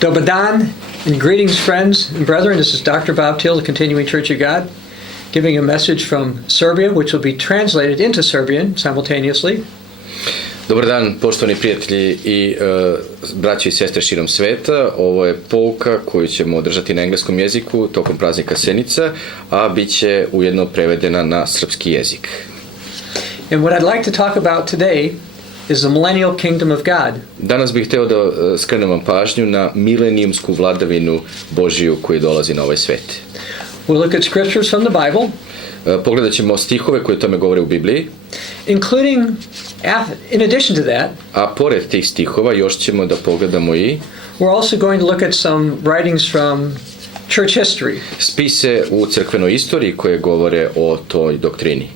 Dobar dan and greetings, friends and brethren. This is Dr. Bob Thiel, the Continuing Church of God, giving a message from Serbia, which will be translated into Serbian simultaneously. Dobar dan, poštovani prijatelji i braći i sestre širom sveta. Ovo je pouka koju ćemo održati na engleskom jeziku tokom praznika Senica, a bit će ujedno prevedena na srpski jezik. And what I'd like to talk about today is the millennial kingdom of God. Danas bih hteo da skrenem vam pažnju na milenijumsku vladavinu Božiju koji dolazi na ovaj svet. We'll look at scriptures from the Bible, pogledat ćemo stihove koji o tome govore u Bibliji, including, in addition to that, a pored tih stihova još ćemo da pogledamo i we're also going to look at some writings from church history. Spise u crkvenoj istoriji koje govore o toj doktrini.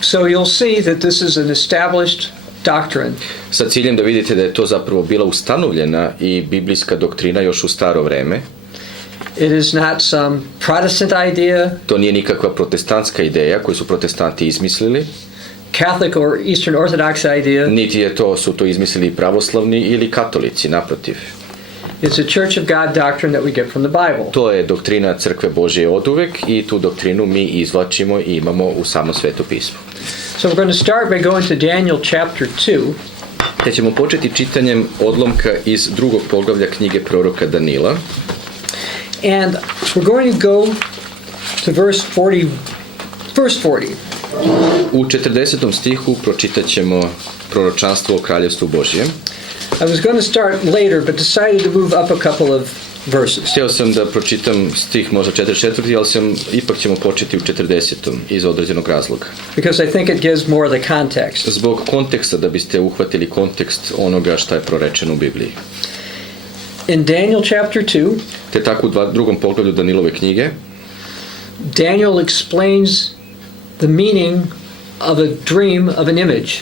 So you'll see that this is an established doctrine. Sa ciljem da vidite da je to zapravo bila ustanovljena i biblijska doktrina još u staro vreme. It is not some Protestant idea. To nije nikakva protestantska ideja koju su protestanti izmislili. Catholic or Eastern Orthodox idea. Niti su to izmislili pravoslavni ili katolici, naprotiv. It's a Church of God doctrine that we get from the Bible. To je doktrina Crkve Božje oduvek i tu doktrinu mi izvlačimo i imamo u samom Svetom pismu. So we're going to start by going to Daniel chapter 2. Te ćemo početi čitanjem odlomka iz drugog poglavlja knjige proroka Danila. And we're going to go to verse 40. U 40. stihu pročitat ćemo proročanstvo o kraljevstvu Božjem. I was going to start later, but decided to move up a couple of verses. Htio sam da pročitam stih možda 44, ali ipak ćemo početi u 40. iz određenog razloga. Because I think it gives more of the context. Zbog konteksta, da biste uhvatili kontekst onoga šta je prorečeno u Bibliji. In Daniel chapter 2, te tako u drugom poglavlju Danilove knjige, Daniel explains the meaning of a dream of an image.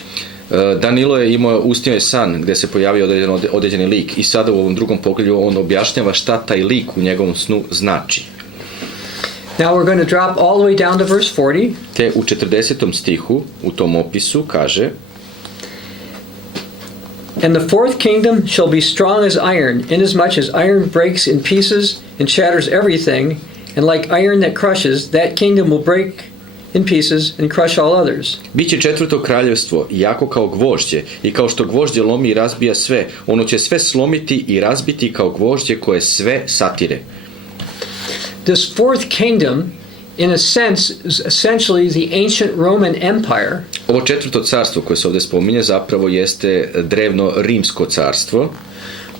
Danilo je imao usnio je san gdje se pojavio određeni lik i sada u ovom drugom poglavlju on objašnjava šta taj lik u njegovom snu znači. Now we're going to drop all the way down to verse 40. Te u 40. stihu u tom opisu kaže: And the fourth kingdom shall be strong as iron, inasmuch as iron breaks in pieces and shatters everything, and like iron that crushes, that kingdom will break in pieces and crush all others. Biće četvrto kraljevstvo, jako kao gvožđe, i kao što gvožđe lomi i razbija sve, ono će sve slomiti i razbiti kao gvožđe koje sve satire. This fourth kingdom, in a sense, is essentially the ancient Roman Empire. Ovo četvrto carstvo koje se ovdje spominje zapravo jeste drevno rimsko carstvo.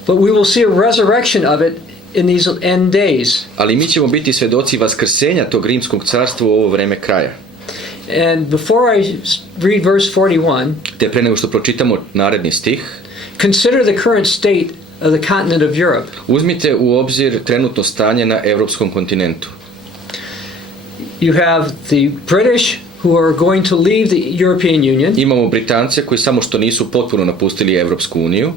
But we will see a resurrection of it in these end days. Ali mi ćemo biti svedoci vaskrsenja tog rimskog carstva u ovo vreme kraja. And before I read verse 41, te pre nego što pročitamo naredni stih, consider the current state of the continent of Europe. Uzmite u obzir trenutno stanje na evropskom kontinentu. You have the British who are going to leave the European Union. Imamo Britance koji samo što nisu potpuno napustili Evropsku uniju.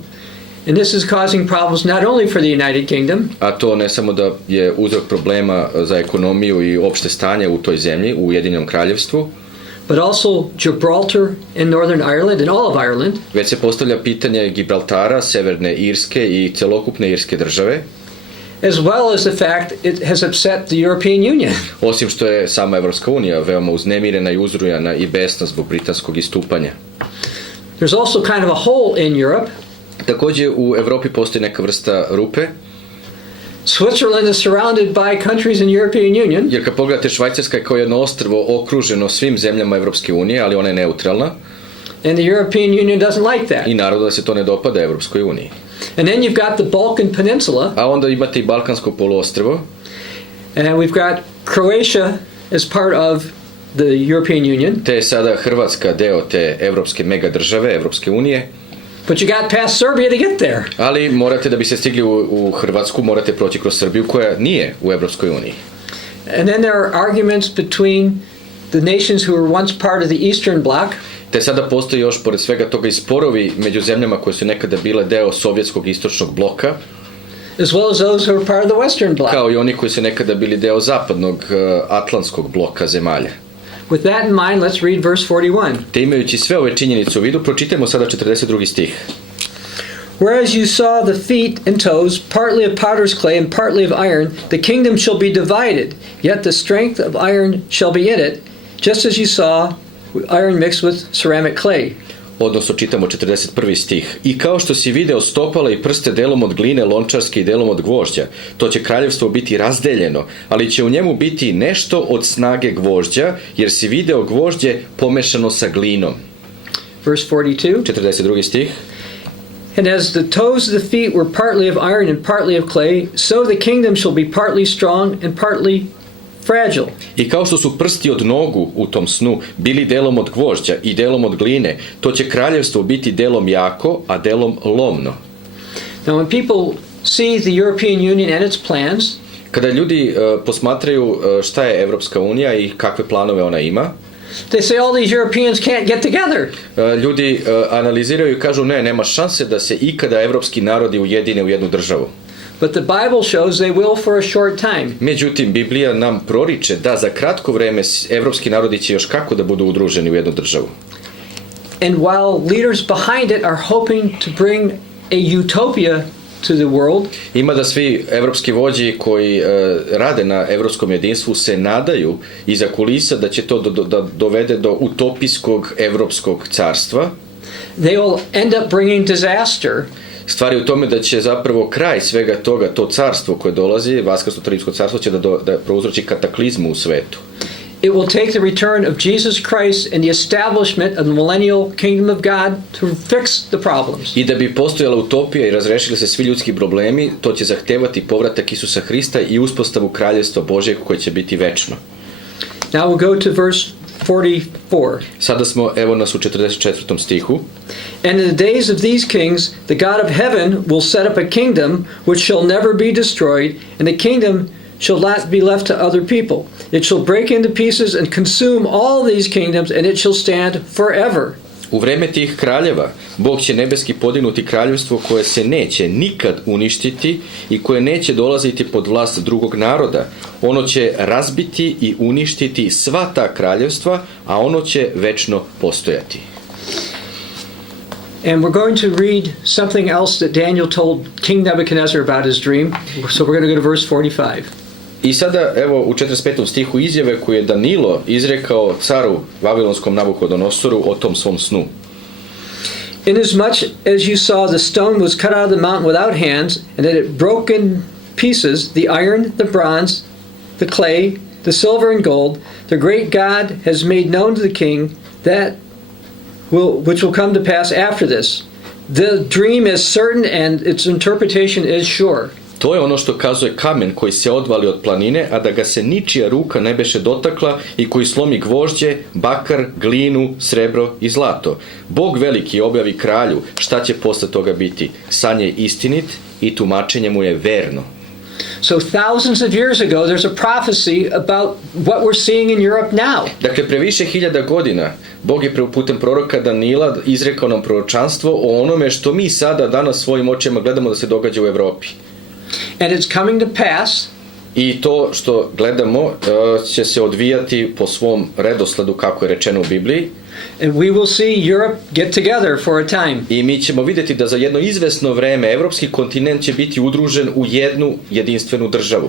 And this is causing problems not only for the United Kingdom, a to ne samo da je uzrok problema za ekonomiju i opšte stanje u toj zemlji, u Ujedinjenom kraljevstvu, but also Gibraltar and Northern Ireland and all of Ireland. Već se postavlja pitanje Gibraltara, Severne Irske i celokupne irske države. As well as the fact it has upset the European Union. Osim što je sama Evropska unija veoma uznemirena i uzrujana i besna zbog britanskog istupanja. There's also kind of a hole in Europe. Također u Evropi postoji neka vrsta rupe. Switzerland is surrounded by countries in European Union. Jer kad pogledate, Švajcarska je kao jedno ostrvo okruženo svim zemljama Evropske unije, ali ona je neutralna. And the European Union doesn't like that. I naravno da se to ne dopada Evropskoj uniji. And then you've got the Balkan Peninsula. A onda imate i Balkansko poluostrvo. And we've got Croatia as part of the European Union. Te je sada Hrvatska deo te evropske megadržave, Evropske unije. But you got past Serbia to get there. Ali morate, da biste stigli u Hrvatsku, morate proći kroz Srbiju koja nije u Evropskoj uniji. And then there are arguments between the nations who were once part of the Eastern Bloc. Te sada postoji još pored svega toga i sporovi među zemljama koje su nekada bile deo sovjetskog istočnog bloka. As well as those who were part of the Western Bloc. Kao i oni koji su nekada bili deo zapadnog atlantskog bloka zemalja. With that in mind, let's read verse 41. Te imajući sve ove činjenice u vidu, pročitajmo sada 42. stih. Whereas you saw the feet and toes, partly of potter's clay and partly of iron, the kingdom shall be divided, yet the strength of iron shall be in it, just as you saw iron mixed with ceramic clay. Odnosno čitamo 41. stih. I kao što si video stopala i prste delom od gline lončarske i delom od gvožđa, to će kraljevstvo biti razdeljeno, ali će u njemu biti nešto od snage gvožđa, jer si video gvožđe pomešano sa glinom. Verse 42. 42. stih. And as the toes of the feet were partly of iron and partly of clay, so the kingdom shall be partly strong and partly fragile. I kao što su prsti od nogu u tom snu bili delom od gvožđa i delom od gline, to će kraljevstvo biti delom jako, a delom lomno. Now when people see the European Union and its plans, Kada ljudi posmatraju šta je Evropska unija i kakve planove ona ima, they say all these Europeans can't get together. ljudi analiziraju i kažu nema šanse da se ikada evropski narodi ujedine u jednu državu. But the Bible shows they will for a short time. Međutim, Biblija nam proriče da za kratko vreme evropski narodi će još kako da budu udruženi u jednu državu. And while leaders behind it are hoping to bring a utopia to the world, Ima da svi evropski vođi koji rade na evropskom jedinstvu se nadaju iza kulisa da će to da dovede do utopijskog evropskog carstva. they will end up bringing disaster. Stvar je u tome da će zapravo kraj svega toga, to carstvo koje dolazi, Vaskrsno-rimsko carstvo, će da prouzroči kataklizmu u svetu. It will take the return of Jesus Christ and the establishment of the millennial kingdom of God to fix the problems. I da bi postojala utopija i razrešili se svi ljudski problemi, to će zahtevati povratak Isusa Hrista i uspostavu kraljevstva Božjeg koje će biti večno. Now we'll go to verse 44. Sada smo, evo nas u 44. stihu. And in the days of these kings, the God of heaven will set up a kingdom which shall never be destroyed, and the kingdom shall not be left to other people. It shall break into pieces and consume all these kingdoms, and it shall stand forever. U vreme tih kraljeva, Bog će nebeski podignuti kraljevstvo koje se neće nikad uništiti i koje neće dolaziti pod vlast drugog naroda. Ono će razbiti i uništiti sva ta kraljevstva, a ono će večno postojati. And we're going to read something else that Daniel told King Nebuchadnezzar about his dream. So we're going to go to verse 45. I sada, evo, u 45. stihu izjave koju je Danilo izrekao caru Vavilonskom Nabukodonosoru o tom svom snu. Inasmuch as you saw the stone was cut out of the mountain without hands, and that it broke in pieces, the iron, the bronze, the clay, the silver and gold, the great God has made known to the king which will come to pass after this. The dream is certain and its interpretation is sure. To je ono što kazuje kamen koji se odvali od planine, a da ga se ničija ruka ne beše dotakla i koji slomi gvožđe, bakar, glinu, srebro i zlato. Bog veliki objavi kralju šta će posle toga biti. San je istinit i tumačenje mu je verno. So thousands of years ago there's a prophecy about what we're seeing in Europe now. Dakle, pre više hiljada godina Bog je putem proroka Danila izrekao nam proročanstvo o onome što mi sada danas svojim očima gledamo da se događa u Evropi. And it's coming to pass. I to što gledamo će se odvijati po svom redosledu kako je rečeno u Bibliji. And we will see Europe get together for a time. I mi ćemo vidjeti da za jedno izvesno vreme evropski kontinent će biti udružen u jednu jedinstvenu državu.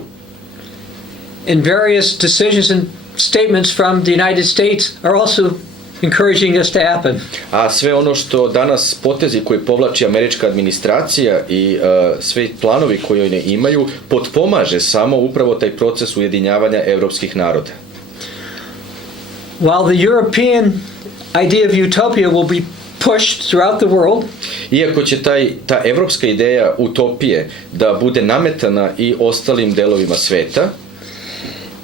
And various decisions and statements from the United States are also encouraging this to happen. A sve ono što danas potezi koji povlači američka administracija i sve planovi koje one imaju potpomaže samo upravo taj proces ujedinjavanja evropskih naroda. While the European idea of utopia will be pushed throughout the world, iako će ta evropska ideja utopije da bude nametana i ostalim delovima sveta,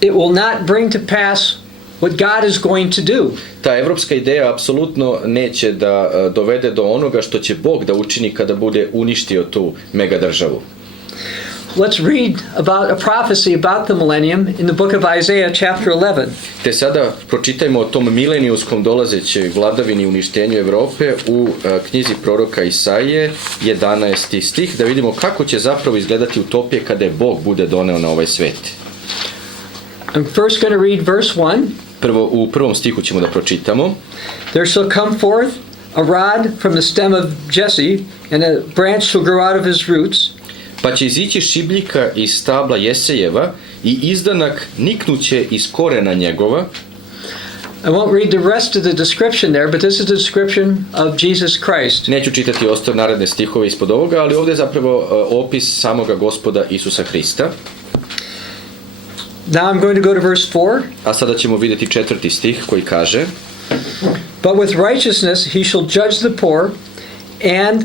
it will not bring to pass what God is going to do. Ta evropska ideja apsolutno neće da dovede do onoga što će Bog da učini kada bude uništio tu megadržavu. Let's read about a prophecy about the millennium in the book of Isaiah chapter 11. Te sada pročitajmo o tom milenijumskom dolazećoj vladavini i uništenju Evrope u knjizi proroka Isaije 11. stih, da vidimo kako će zapravo izgledati utopije kada je Bog bude doneo na ovaj svet. I'm first going to read verse 1. U prvom stihu ćemo da pročitamo. There shall come forth a rod from the stem of Jesse, and a branch shall grow out of his roots. Pa će izići šibljika iz stabla Jesejeva i izdanak niknuće iz korena njegova. I won't read the rest of the description there, but this is the description of Jesus Christ. Neću čitati ostale naredne stihove ispod ovoga, ali ovdje je zapravo opis samoga Gospoda Isusa Hrista. Now I'm going to go to verse 4. A sada ćemo vidjeti 4. stih koji kaže: But with righteousness he shall judge the poor and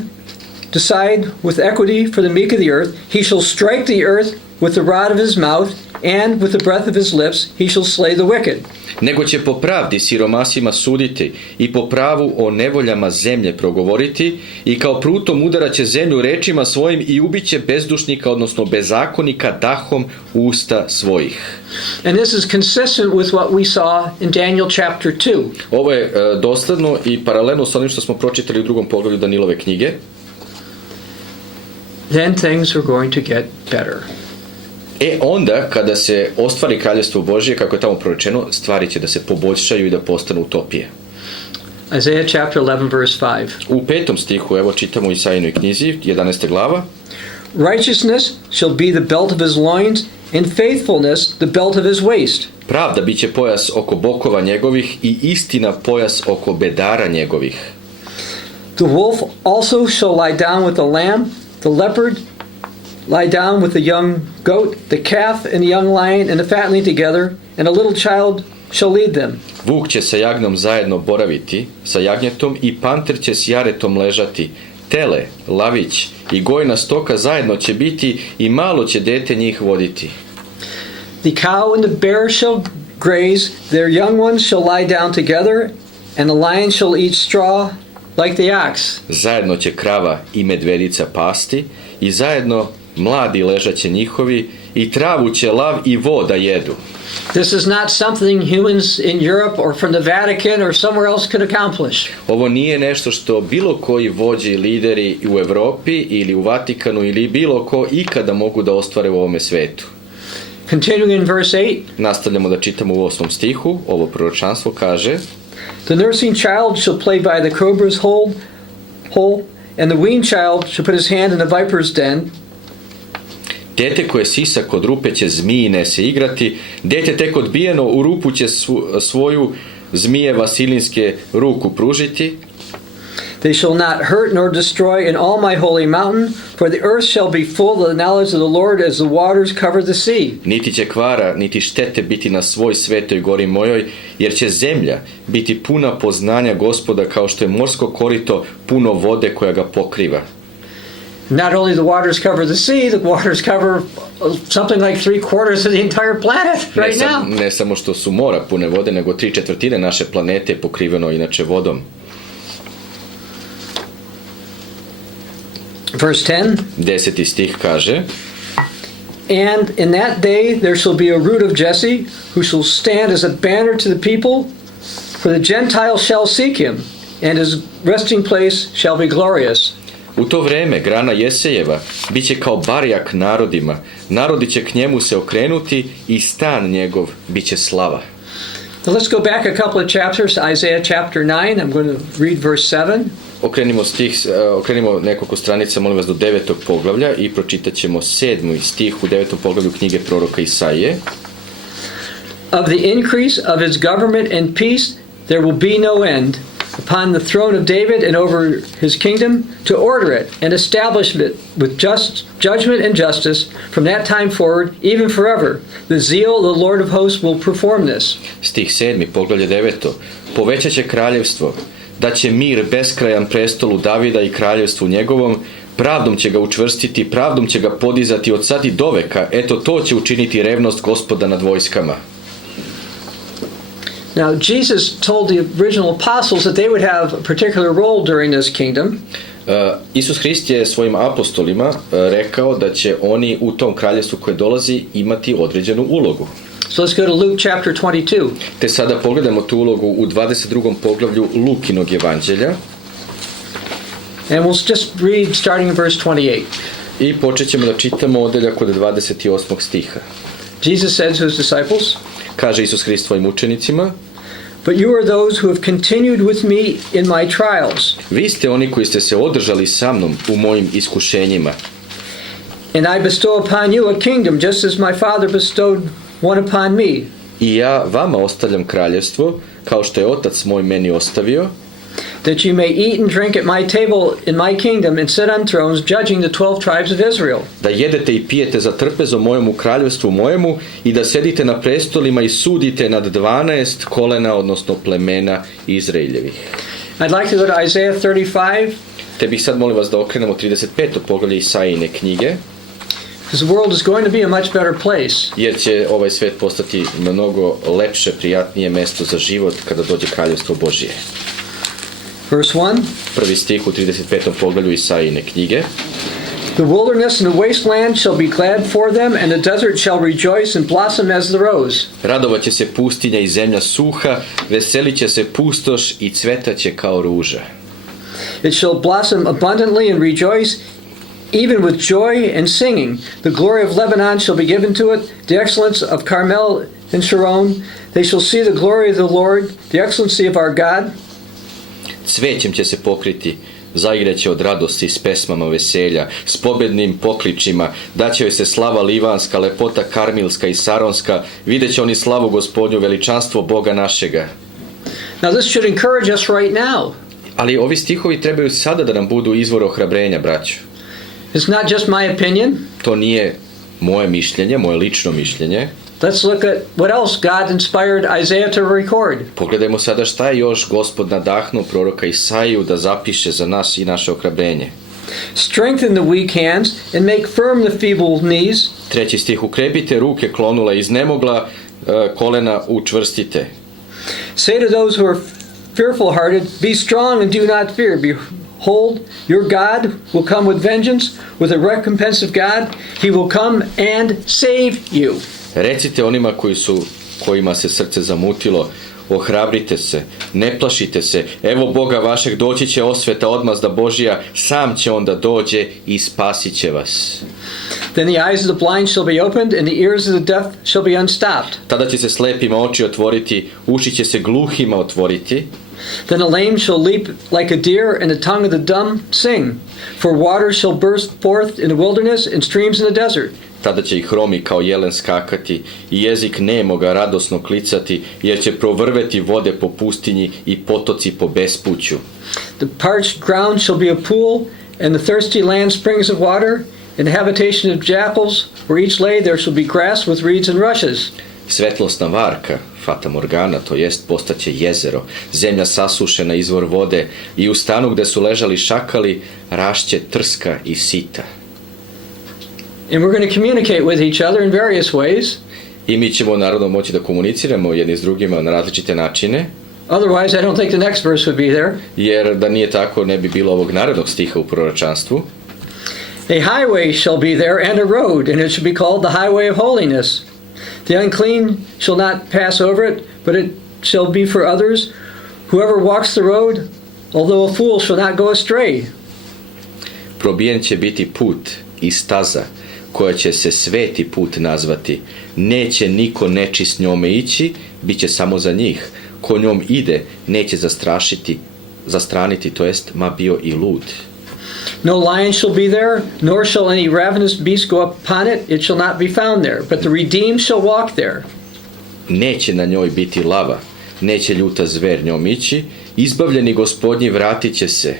decide with equity for the meek of the earth. He shall strike the earth with the rod of his mouth, and with the breath of his lips he shall slay the wicked. Nego će po pravdi siromasima suditi i po pravu o nevoljama zemlje progovoriti i kao prutom udaraće zemlju rečima svojim i ubiće bezdušnika, odnosno bezakonika dahom usta svojih. And this is consistent with what we saw in Daniel chapter 2. Ovo je dosledno i paralelno s onim što smo pročitali u 2. poglavlju Danilove knjige. Then things are going to get better. Onda, kada se ostvari kraljevstvo Božje, kako je tamo prorečeno, stvari će da se poboljšaju i da postanu utopije. Isaiah chapter 11 verse 5. U 5. stihu, evo čitamo u Isajinoj knjizi, 11. glava. Righteousness shall be the belt of his loins, and faithfulness the belt of his waist. Pravda biće pojas oko bokova njegovih i istina pojas oko bedara njegovih. The wolf also shall lie down with the lamb, the leopard lie down with the young goat, the calf and the young lion and the fatling together, and a little child shall lead them. Vuk će sa jagnom zajedno boraviti, sa jagnjetom, i panter će s jaretom ležati. Tele, lavić i gojna stoka zajedno će biti i malo će dete njih voditi. The cow and the bear shall graze, their young ones shall lie down together, and the lion shall eat straw like the ox. Zajedno će krava i medvedica pasti i zajedno mladi ležaće njihovi i travu će lav i vo da jedu. This is not something humans in Europe or from the Vatican or somewhere else could accomplish. Ovo nije nešto što bilo koji vođi i lideri u Evropi ili u Vatikanu ili bilo ko ikada mogu da ostvare u ovome svetu. Continuing in verse 8. Nastavljamo da čitamo u 8. stihu. Ovo proročanstvo kaže: The nursing child shall play by the cobra's hole, and the weaned child shall put his hand in the viper's den. Dete koje sisa kod rupe će zmijine se igrati, dete tek odbijeno u rupu će svoju zmije vasilinske ruku pružiti. They shall not hurt nor destroy in all my holy mountain, for the earth shall be full of the knowledge of the Lord as the waters cover the sea. Niti će kvara, niti štete biti na svoj svetoj gori mojoj, jer će zemlja biti puna poznanja Gospoda kao što je morsko korito puno vode koja ga pokriva. Not only the waters cover the sea, the waters cover something like 3/4 of the entire planet right now. Ne samo što su mora pune vode, nego 3/4 naše planete je pokriveno inače vodom. Verse 10. 10. stih kaže: And in that day there shall be a root of Jesse, who shall stand as a banner to the people, for the Gentiles shall seek him, and his resting place shall be glorious. U to vreme grana Jesejeva biće kao barjak narodima, narodi će k njemu se okrenuti i stan njegov biće slava. Now let's go back a couple of chapters, Isaiah chapter 9, I'm going to read verse 7. Okrenimo nekoliko stranica, molim vas, do 9. poglavlja i pročitat ćemo 7. stih u 9. poglavlju knjige proroka Isaije. Of the increase of his government and peace there will be no end, upon the throne of David and over his kingdom, to order it and establish it with just judgment and justice from that time forward, even forever. The zeal of the Lord of hosts will perform this. Stih 7. poglavlje 9. Povećat će kraljevstvo, da će mir beskrajan prestolu Davida i kraljevstvu njegovom, pravdom će ga učvrstiti, pravdom će ga podizati od sad i doveka, eto to će učiniti revnost Gospoda nad vojskama. Now, Jesus told the original apostles that they would have a particular role during this kingdom. Isus Hrist je svojim apostolima rekao da će oni u tom kraljevstvu koje dolazi imati određenu ulogu. So let's go to Luke chapter 22. Te sada pogledamo tu ulogu u 22. poglavlju Lukinog evanđelja. And we'll just read starting in verse 28. I počet ćemo da čitamo odeljak od 28. stiha. Jesus said to his disciples, Kaže Isus Hrist svojim učenicima: but you are those who have continued with me in my trials. Vi ste oni koji ste se održali sa mnom u mojim iskušenjima. And I bestow upon you a kingdom, just as my Father bestowed one upon me, I ja vama ostavljam kraljevstvo, kao što je otac moj meni ostavio, that you may eat and drink at my table in my kingdom and sit on thrones, judging the 12 tribes of Israel. da jedete i pijete za trpezom mojemu kraljevstvu mojemu i da sedite na prestolima i sudite nad 12 kolena, odnosno plemena Izraeljevih. I'd like to go to Isaiah 35, Te bih sad molim vas da okrenemo 35. poglavlje Isaijine knjige, because the world is going to be a much better place. jer će ovaj svet postati mnogo lepše, prijatnije mesto za život kada dođe kraljevstvo Božije. Verse 1, Prvi stih u 35. poglavlju Isaijine knjige. the wilderness and the wasteland shall be glad for them, and the desert shall rejoice and blossom as the rose. Radovat će se pustinja i zemlja suha, veselit će se pustoš i cvetaće kao ruža. It shall blossom abundantly and rejoice, even with joy and singing. The glory of Lebanon shall be given to it, the excellence of Carmel and Sharon. They shall see the glory of the Lord, the excellency of our God. Cvećem će se pokriti, zaigraće od radosti s pesmama veselja, s pobednim pokličima, daće joj se slava livanska, lepota karmilska i saronska, vidjet će oni slavu Gospodnju, veličanstvo Boga našega. Now this should encourage us right now. Ali ovi stihovi trebaju sada da nam budu izvor ohrabrenja, braćo. It's not just my opinion. To nije moje mišljenje, moje lično mišljenje. Let's look at what else God inspired Isaiah to record. Pogledajmo sada šta je još Gospod nadahnuo proroka Isaiju da zapiše za nas i naše ohrabrenje. Strengthen the weak hands and make firm the feeble knees. 3. stih, ukrepite ruke klonula, iznemogla kolena učvrstite. Say to those who are fearful hearted, be strong and do not fear. Behold, your God will come with vengeance, with a recompense of God. He will come and save you. Recite onima kojima se srce zamutilo, ohrabrite se, ne plašite se, evo Boga vašeg, doći će osveta, odmazda Božija, sam će onda dođe i spasit će vas. Then the eyes of the blind shall be opened, and the ears of the deaf shall be unstopped. Tada će se slepima oči otvoriti, uši će se gluhima otvoriti. Then the lame shall leap like a deer, and the tongue of the dumb sing. For waters shall burst forth in the wilderness, and streams in the desert. Tada će i hromi kao jelen skakati i jezik nemoga radosno klicati, jer će provrveti vode po pustinji i potoci po bespuću. The parched ground shall be a pool, and the thirsty land springs of water. In the habitation of jackals, where each lay, there shall be grass with reeds and rushes. Svetlosna varka, fata morgana, to jest postaće jezero, zemlja sasušena, izvor vode, i u stanu gde su ležali šakali rašće trska i sita. And we're going to communicate with each other in various ways. I mi ćemo naravno moći da komuniciramo jedni s drugima na različite načine, Otherwise, I don't think the next verse would be there. jer da nije tako ne bi bilo ovog narednog stiha u proročanstvu. A highway shall be there and a road, and it shall be called the highway of holiness. The unclean shall not pass over it, but it shall be for others. Whoever walks the road, although a fool, shall not go astray. Probijen će biti put i staza koja će se sveti put nazvati. Neće niko nečist njome ići, bit će samo za njih. Ko njom ide, neće zastraniti, to jest ma bio i lud. No lion shall be there, nor shall any ravenous beast go upon it. It shall not be found there, but the redeemed shall walk there. Neće na njoj biti lava, neće ljuta zver njom ići, izbavljeni Gospodnji vratit će se.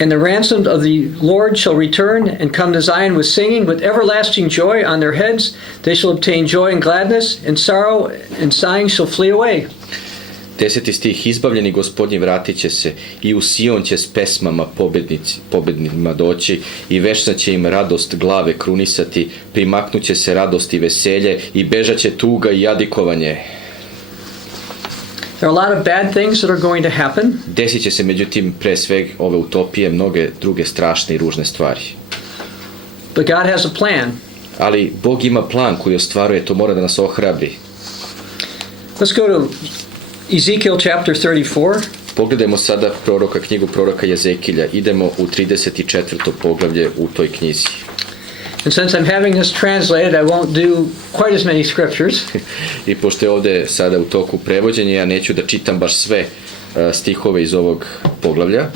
And the ransomed of the Lord shall return and come to Zion with singing, with everlasting joy on their heads. They shall obtain joy and gladness, and sorrow and sighing shall flee away. 10. stih, izbavljeni Gospodnji vratit će se i u Sion će s pesmama pobednima doći i večna će im radost glave krunisati, primaknut će se radost i veselje i bežat će tuga i jadikovanje. There are a lot of bad things that are going to happen. Desit će se međutim pre svega ove utopije mnoge druge strašne i ružne stvari. But God has a plan. Ali Bog ima plan koji ostvaruje, to mora da nas ohrabri. Let's go to Ezekiel chapter 34. Pogledajmo sada knjigu proroka Jezekilja. Idemo u 34. poglavlje u toj knjizi. And since I'm having this translated, I won't do quite as many scriptures. I pošto je ovde sada u toku prevođenja, ja neću da čitam baš sve stihove iz ovog poglavlja.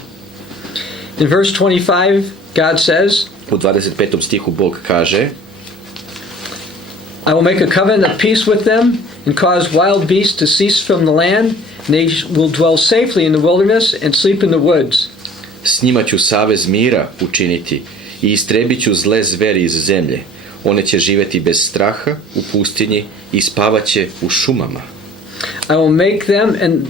In verse 25, God says, U 25. stihu Bog kaže: I will make a covenant of peace with them and cause wild beasts to cease from the land, and they will dwell safely in the wilderness and sleep in the woods. S njima ću savez mira učiniti i istrebit ću zle zveri iz zemlje. One će živeti bez straha u pustinji i spavaće u šumama. I will make them and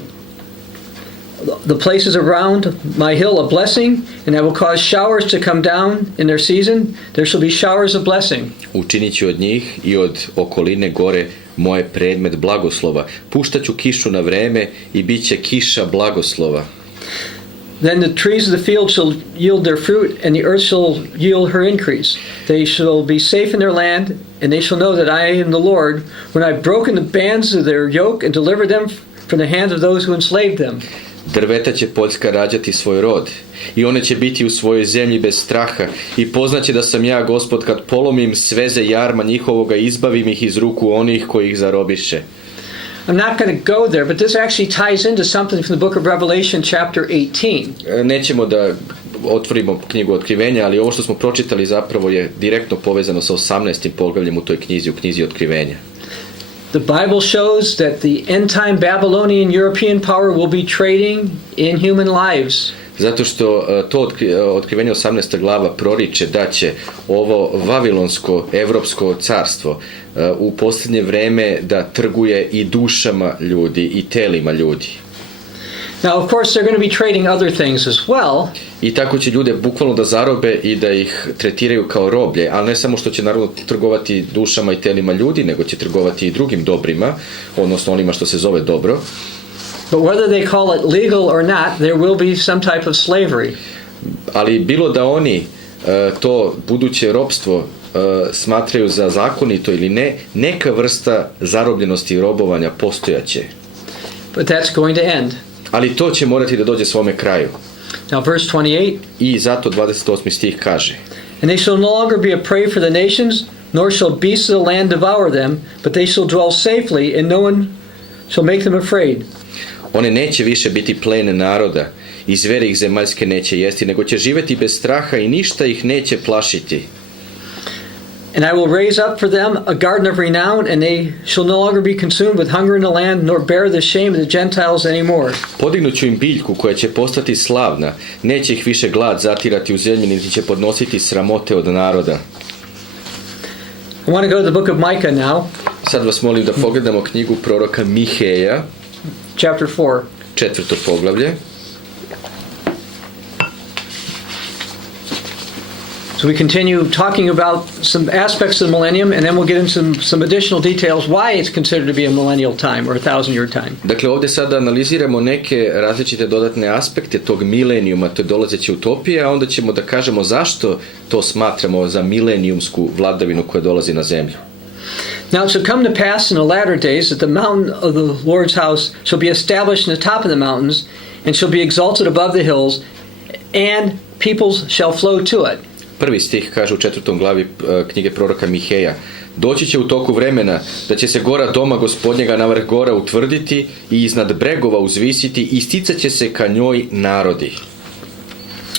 the places around my hill a blessing, and I will cause showers to come down in their season. There shall be showers of blessing. Učinit ću od njih i od okoline gore moje predmet blagoslova. Puštaću kišu na vreme i bit će kiša blagoslova. Then the trees of the field shall yield their fruit, and the earth shall yield her increase. They shall be safe in their land, and they shall know that I am the Lord, when I have broken the bands of their yoke and delivered them from the hands of those who enslaved them. Drveta će Poljska rađati svoj rod i one će biti u svojoj zemlji bez straha i poznaće da sam ja Gospod kad polomim sveze jarma njihovoga i izbavim ih iz ruku onih koji ih zarobiše. I'm not going to go there, but this actually ties into something from the book of Revelation chapter 18. Nećemo da otvorimo knjigu Otkrivenja, ali ovo što smo pročitali zapravo je direktno povezano sa 18. poglavljem u toj knjizi, u knjizi Otkrivenja. The Bible shows that the end-time Babylonian European power will be trading in human lives. Zato što to Otkrivenje 18. glava proriče da će ovo vavilonsko evropsko carstvo u posljednje vreme da trguje i dušama ljudi i telima ljudi. Now, of course, they're going to be trading other things as well. I tako će ljude bukvalno da zarobe i da ih tretiraju kao roblje, ali ne samo što će naravno trgovati dušama i telima ljudi, nego će trgovati i drugim dobrima, odnosno onima što se zove dobro. But whether they call it legal or not, there will be some type of slavery. Ali bilo da oni to buduće ropstvo smatraju za zakonito ili ne, neka vrsta zarobljenosti i robovanja postojaće. But that's going to end. Ali to će morati da dođe svome kraju. Now verse 28. I zato 28. stih kaže: And they shall no longer be a prey for the nations, nor shall beasts of the land devour them, but they shall dwell safely, and no one shall make them afraid. One neće više biti plen naroda i zveri ih zemaljske neće jesti, nego će živeti bez straha i ništa ih neće plašiti. And I will raise up for them a garden of renown, and they shall no longer be consumed with hunger in the land, nor bear the shame of the Gentiles anymore. Podignuću im biljku koja će postati slavna, neće ih više glad zatirati u zemlji, niti će podnositi sramote od naroda. I want to go to the book of Micah now. Sad vas molim da pogledamo knjigu proroka Miheja, Chapter 4. 4. poglavlje. So we continue talking about some aspects of the millennium, and then we'll get into some additional details why it's considered to be a millennial time or a 1,000-year time. Dakle, ovdje sada analiziramo neke različite dodatne aspekte tog milenijuma, to je dolazeće utopije, a onda ćemo da kažemo zašto to smatramo za milenijumsku vladavinu koja dolazi na zemlju. Now it shall come to pass in the latter days that the mountain of the Lord's house shall be established in the top of the mountains, and shall be exalted above the hills, and peoples shall flow to it. Prvi stih kaže u 4. glavi knjige proroka Miheja: Doći će u toku vremena da će se gora doma gospodnjega navrh gora utvrditi i iznad bregova uzvisiti i sticat će se ka njoj narodi.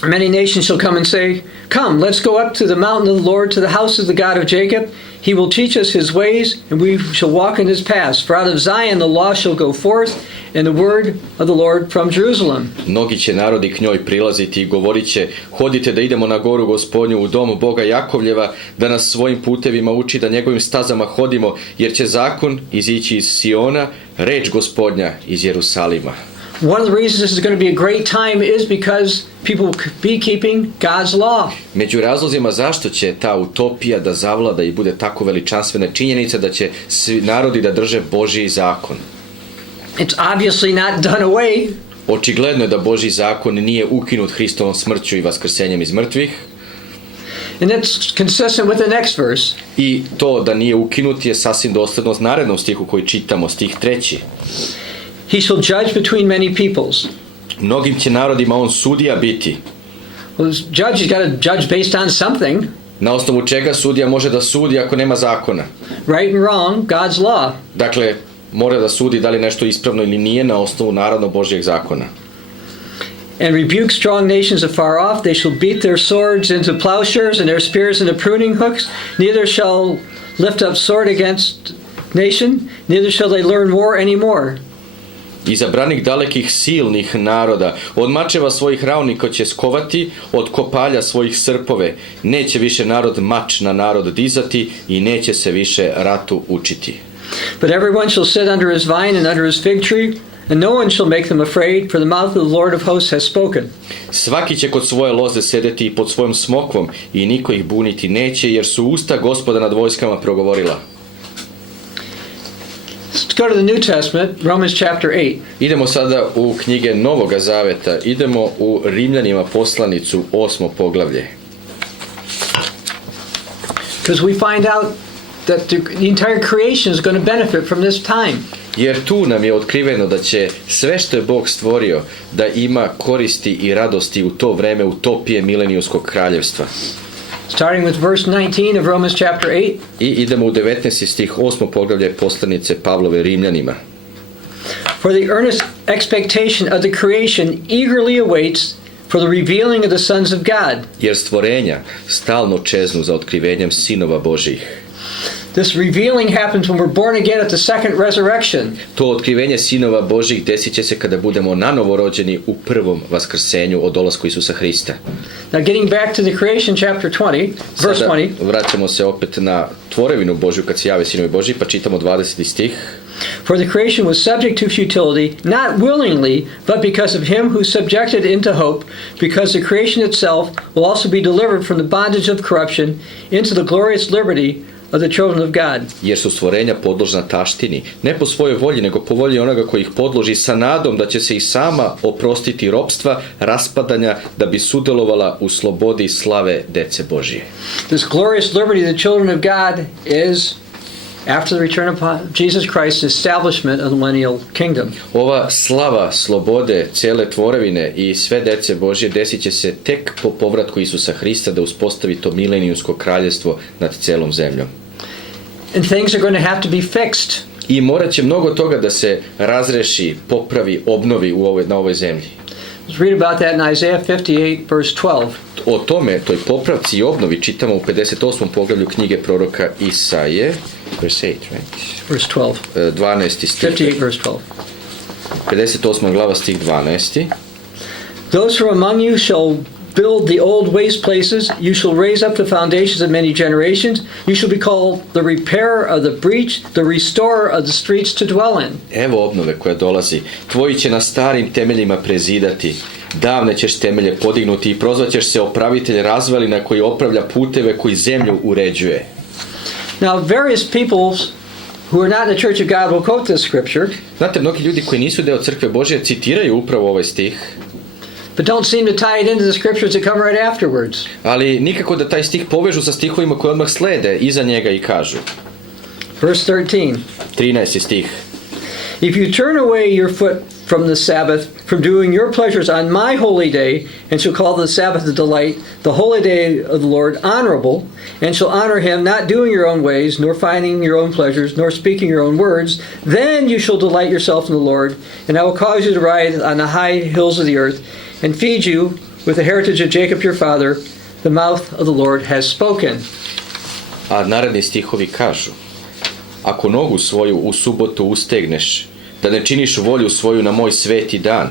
Many nations shall come and say, Come, let's go up to the mountain of the Lord, to the house of the God of Jacob. He will teach us his ways, and we shall walk in his paths. For out of Zion the law shall go forth, and the word of the Lord from Jerusalem. Mnogi će narodi k njoj prilaziti i govorit će: Hodite da idemo na goru gospodnju, u dom Boga Jakovljeva, da nas svojim putevima uči, da njegovim stazama hodimo, jer će zakon izići iz Siona, reč gospodnja iz Jerusalima. One of the reasons this is going to be a great time is because people will be keeping God's law. Među razlozima zašto će ta utopija da zavlada i bude tako veličanstvena činjenica da će svi narodi da drže Božji zakon. It's obviously not done away. Očigledno je da Božji zakon nije ukinut Hristovom smrću i vaskrsenjem iz mrtvih. And that's consistent with the next verse. I to da nije ukinut je sasvim dosledno s narednom stihu koji čitamo, stih 3. He shall judge between many peoples. Mnogim će narodima on sudija biti. Well, this judge has got to judge based on something. Na osnovu čega sudija može da sudi ako nema zakona? Right and wrong, God's law. Dakle, mora da sudi da li nešto ispravno ili nije na osnovu naravno Božjeg zakona. And rebuke strong nations afar off. They shall beat their swords into plowshares and their spears into pruning hooks. Neither shall lift up sword against nation, neither shall they learn war anymore. I zabranik dalekih silnih naroda, od mačeva svojih ravnika će skovati, od kopalja svojih srpove. Neće više narod mač na narod dizati i neće se više ratu učiti. But everyone shall sit under his vine and under his fig tree, and no one shall make them afraid, for the mouth of the Lord of hosts has spoken. Svaki će kod svoje loze sedeti i pod svojom smokvom i niko ih buniti neće, jer su usta Gospoda nad vojskama progovorila. Let's go to the New Testament, Romans chapter 8. Idemo sada u knjige Novoga Zaveta, idemo u Rimljanima poslanicu 8. poglavlje. Because we find out that the entire creation is going to benefit from this time. Jer tu nam je otkriveno da će sve što je Bog stvorio da ima koristi i radosti u to vreme utopije milenijskog kraljevstva. Starting with verse 19 of Romans chapter 8. I idemo u 19. stih 8. poglavlje poslanice Pavlove Rimljanima. For the earnest expectation of the creation eagerly awaits for the revealing of the sons of God. Jer stvorenja stalno čeznu za otkrivenjem sinova Božjih. This revealing happens when we're born again at the second resurrection. To otkrivenje sinova Božjih desit će se kada budemo nanovo rođeni u prvom vaskrsenju od dolasku Isusa Hrista. Now getting back to the creation chapter 20, verse Sada 20. vraćamo se opet na tvorevinu Božju kad se jave sinovi Božji, pa čitamo 20. stih. For the creation was subject to futility, not willingly, but because of him who subjected it into hope, because the creation itself will also be delivered from the bondage of corruption into the glorious liberty of the children of God. Jer su stvorenja podložna taštini, ne po svojoj volji, nego po volji onoga koji ih podloži, sa nadom da će se i sama oprostiti ropstva, raspadanja, da bi sudelovala u slobodi i slave dece Božije. This glorious liberty of the children of God is, after the return of Jesus Christ, establishment of the millennial kingdom. Ova slava slobode cele tvorevine i sve dece Božje desit će se tek po povratku Isusa Hrista da uspostavi to milenijumsko kraljevstvo nad celom zemljom. And things are going to have to be fixed. I morat će mnogo toga da se razreši, popravi, obnovi na ovoj zemlji. Let's read about that in Isaiah 58, verse 12. O tome, toj popravci i obnovi, čitamo u 58. poglavlju knjige proroka Isaije, verse 8, right? Verse 12. 12. stih. 58, verse 12. 58. glava, stih 12. Those from among you shall build the old waste places. You shall raise up the foundations of many generations. You shall be called the repairer of the breach, the restorer of the streets to dwell in. Evo obnove koja dolazi. Tvoji će na starim temeljima prezidati. Davne ćeš temelje podignuti i prozvaćeš se opravitelj razvalina koji opravlja puteve, koji zemlju uređuje. Now, various peoples who are not in the Church of God will quote this scripture. Znate, mnogi ljudi koji nisu deo crkve Božje citiraju upravo ovaj stih, but don't seem to tie it into the scriptures that come right afterwards. ali nikako da taj stih povežu sa stihovima koji odmah slede iza njega i kažu. Verse 13. 13. stih. If you turn away your foot from the Sabbath, from doing your pleasures on my holy day, and shall call the Sabbath a delight, the holy day of the Lord honorable, and shall honor him, not doing your own ways, nor finding your own pleasures, nor speaking your own words, then you shall delight yourself in the Lord, and I will cause you to ride on the high hills of the earth, and feed you with the heritage of Jacob your father. The mouth of the Lord has spoken. A naredni stihovi kažu: Ako nogu svoju u subotu ustegneš, da ne činiš volju svoju na moj sveti dan,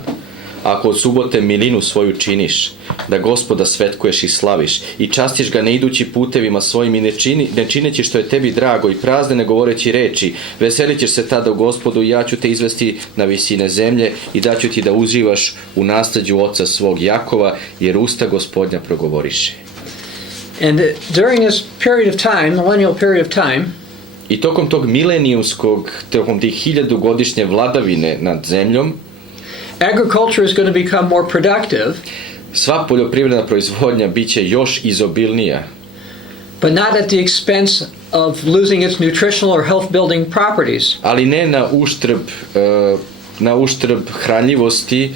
ako od subote milinu svoju činiš, da Gospoda svetkuješ i slaviš, i častiš ga ne idući putevima svojim i ne čineći što je tebi drago i prazne ne govoreći reči, veselit ćeš se tada u Gospodu i ja ću te izvesti na visine zemlje i daću ti da uživaš u nasleđu oca svog Jakova, jer usta Gospodnja progovoriše. And during this period of time, millennial period of time, I tokom tog milenijumskog, tokom tih 1000-godišnje vladavine nad zemljom, agriculture is going to become more productive, sva poljoprivredna proizvodnja biće još izobilnija, but not at the expense of losing its nutritional or health building properties. ali ne na uštrb hranljivosti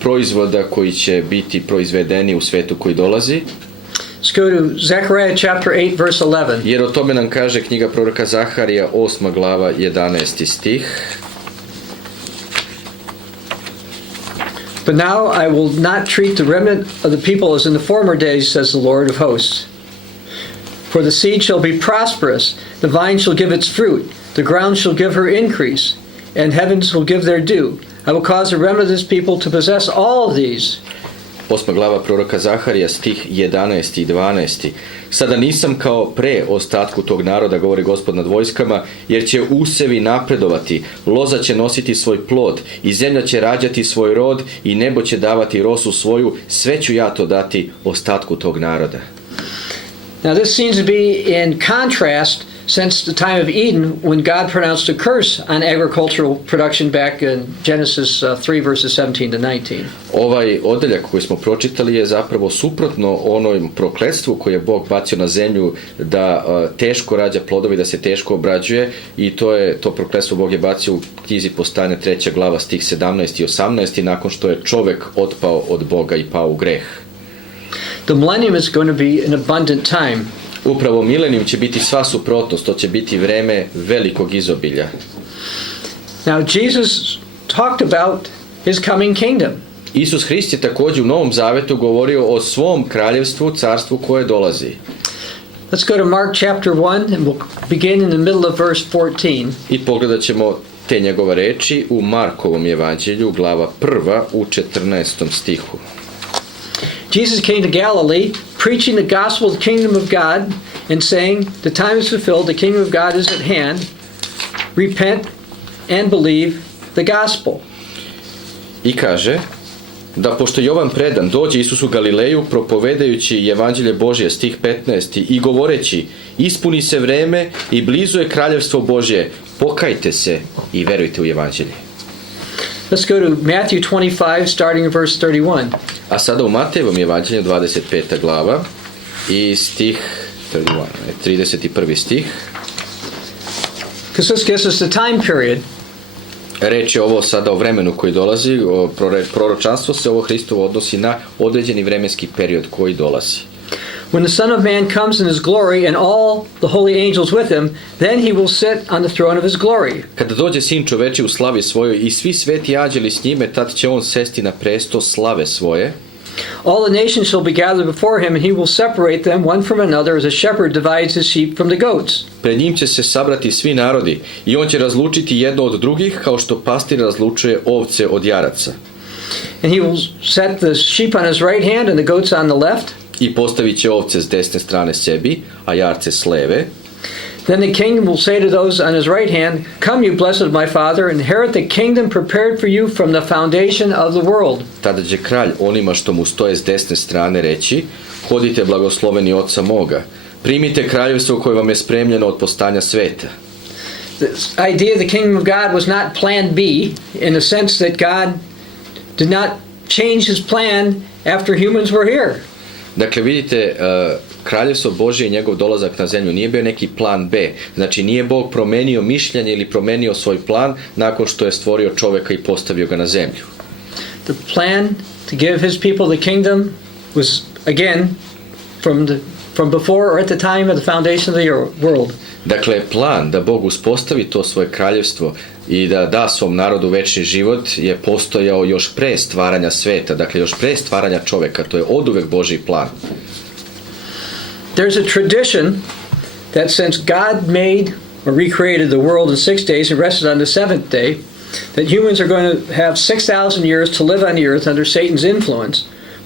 proizvoda koji će biti proizvedeni u svetu koji dolazi. Let's go to Zechariah chapter 8, verse 11. Jer o tome nam kaže knjiga proroka Zaharija, 8. glava, 11. stih. But now I will not treat the remnant of the people as in the former days, says the Lord of hosts. For the seed shall be prosperous, the vine shall give its fruit, the ground shall give her increase, and heavens will give their due. I will cause the remnant of this people to possess all of these. 8. glava proroka Zaharija, stih 11. i 12. Sada nisam kao pre ostatku tog naroda, govori Gospod nad vojskama, jer će usevi napredovati, loza će nositi svoj plod, i zemlja će rađati svoj rod, i nebo će davati rosu svoju, sve ću ja to dati ostatku tog naroda. Now this seems to be in contrast since the time of Eden when God pronounced a curse on agricultural production back in Genesis 3 verses 17 to 19. Ovaj odeljak koji smo pročitali je zapravo suprotno onom prokletstvu koje je Bog bacio na zemlju da teško rađa plodovi, da se teško obrađuje, i to prokletstvo Bog je bacio u knjizi Postajanja 3. glava stih 17 i 18 nakon što je čovek otpao od Boga i pao u greh. The millennium is going to be an abundant time. Upravo milenijum će biti sva suprotnost, to će biti vreme velikog izobilja. Now Jesus talked about his coming kingdom. Isus Hrist je također u Novom Zavetu govorio o svom kraljevstvu, carstvu koje dolazi. Let's go to Mark chapter 1 and we'll begin in the middle of verse 14. I pogledat ćemo te njegove reči u Markovom evanđelju, glava 1 u 14. stihu. Jesus came to Galilee, preaching the gospel of the kingdom of God, and saying, the time is fulfilled, the kingdom of God is at hand. Repent and believe the gospel. I kaže da pošto Jovan predan dođe Isus u Galileju propovedajući evanđelje Božje, stih 15, i govoreći, ispuni se vreme i blizu je kraljevstvo Božje, pokajte se i verujte u evanđelje. Let's go to Matthew 25, starting in verse 31. A sada u Matejevom evanđelju 25. glava i stih 31. stih. Because this gives us the time period. Reč je ovo sada o vremenu koji dolazi, proročanstvo se ovo Hristovo odnosi na određeni vremenski period koji dolazi. When the Son of Man comes in his glory and all the holy angels with him, then he will sit on the throne of his glory. Kada dođe Sin čoveči u slavi svojoj i svi sveti anđeli s njime, tad će on sesti na presto slave svoje. All the nations shall be gathered before him, and he will separate them one from another as a shepherd divides his sheep from the goats. Pred njim će se sabrati svi narodi i on će razlučiti jedno od drugih kao što pastir razlučuje ovce od jaraca. And he will set the sheep on his right hand and the goats on the left. I postavit će ovce s desne strane sebi, a jarce s leve. Then the king will say to those on his right hand, come you blessed of my father, inherit the kingdom prepared for you from the foundation of the world. Tada će kralj onima što mu stoje s desne strane reći, hodite blagosloveni oca moga, primite kraljevstvo koje vam je spremljeno od postanja sveta. This idea of the kingdom of God was not plan B, in the sense that God did not change his plan after humans were here. Dakle, vidite, kraljevstvo Božje i njegov dolazak na zemlju nije bio neki plan B. Znači, nije Bog promenio mišljenje ili promenio svoj plan nakon što je stvorio čoveka i postavio ga na zemlju. The plan to give his people the kingdom was, again, from before or at the time of the foundation of the world. Dakle, plan da Bog uspostavi to svoje kraljevstvo i da da svom narodu večni život je postojao još pre stvaranja sveta, dakle još pre stvaranja čoveka, to je oduvek Božji plan. There's a tradition that since God made or recreated the world in 6 days and rested on the seventh day, that humans are going to have 6,000 years to live on the earth under Satan's influence,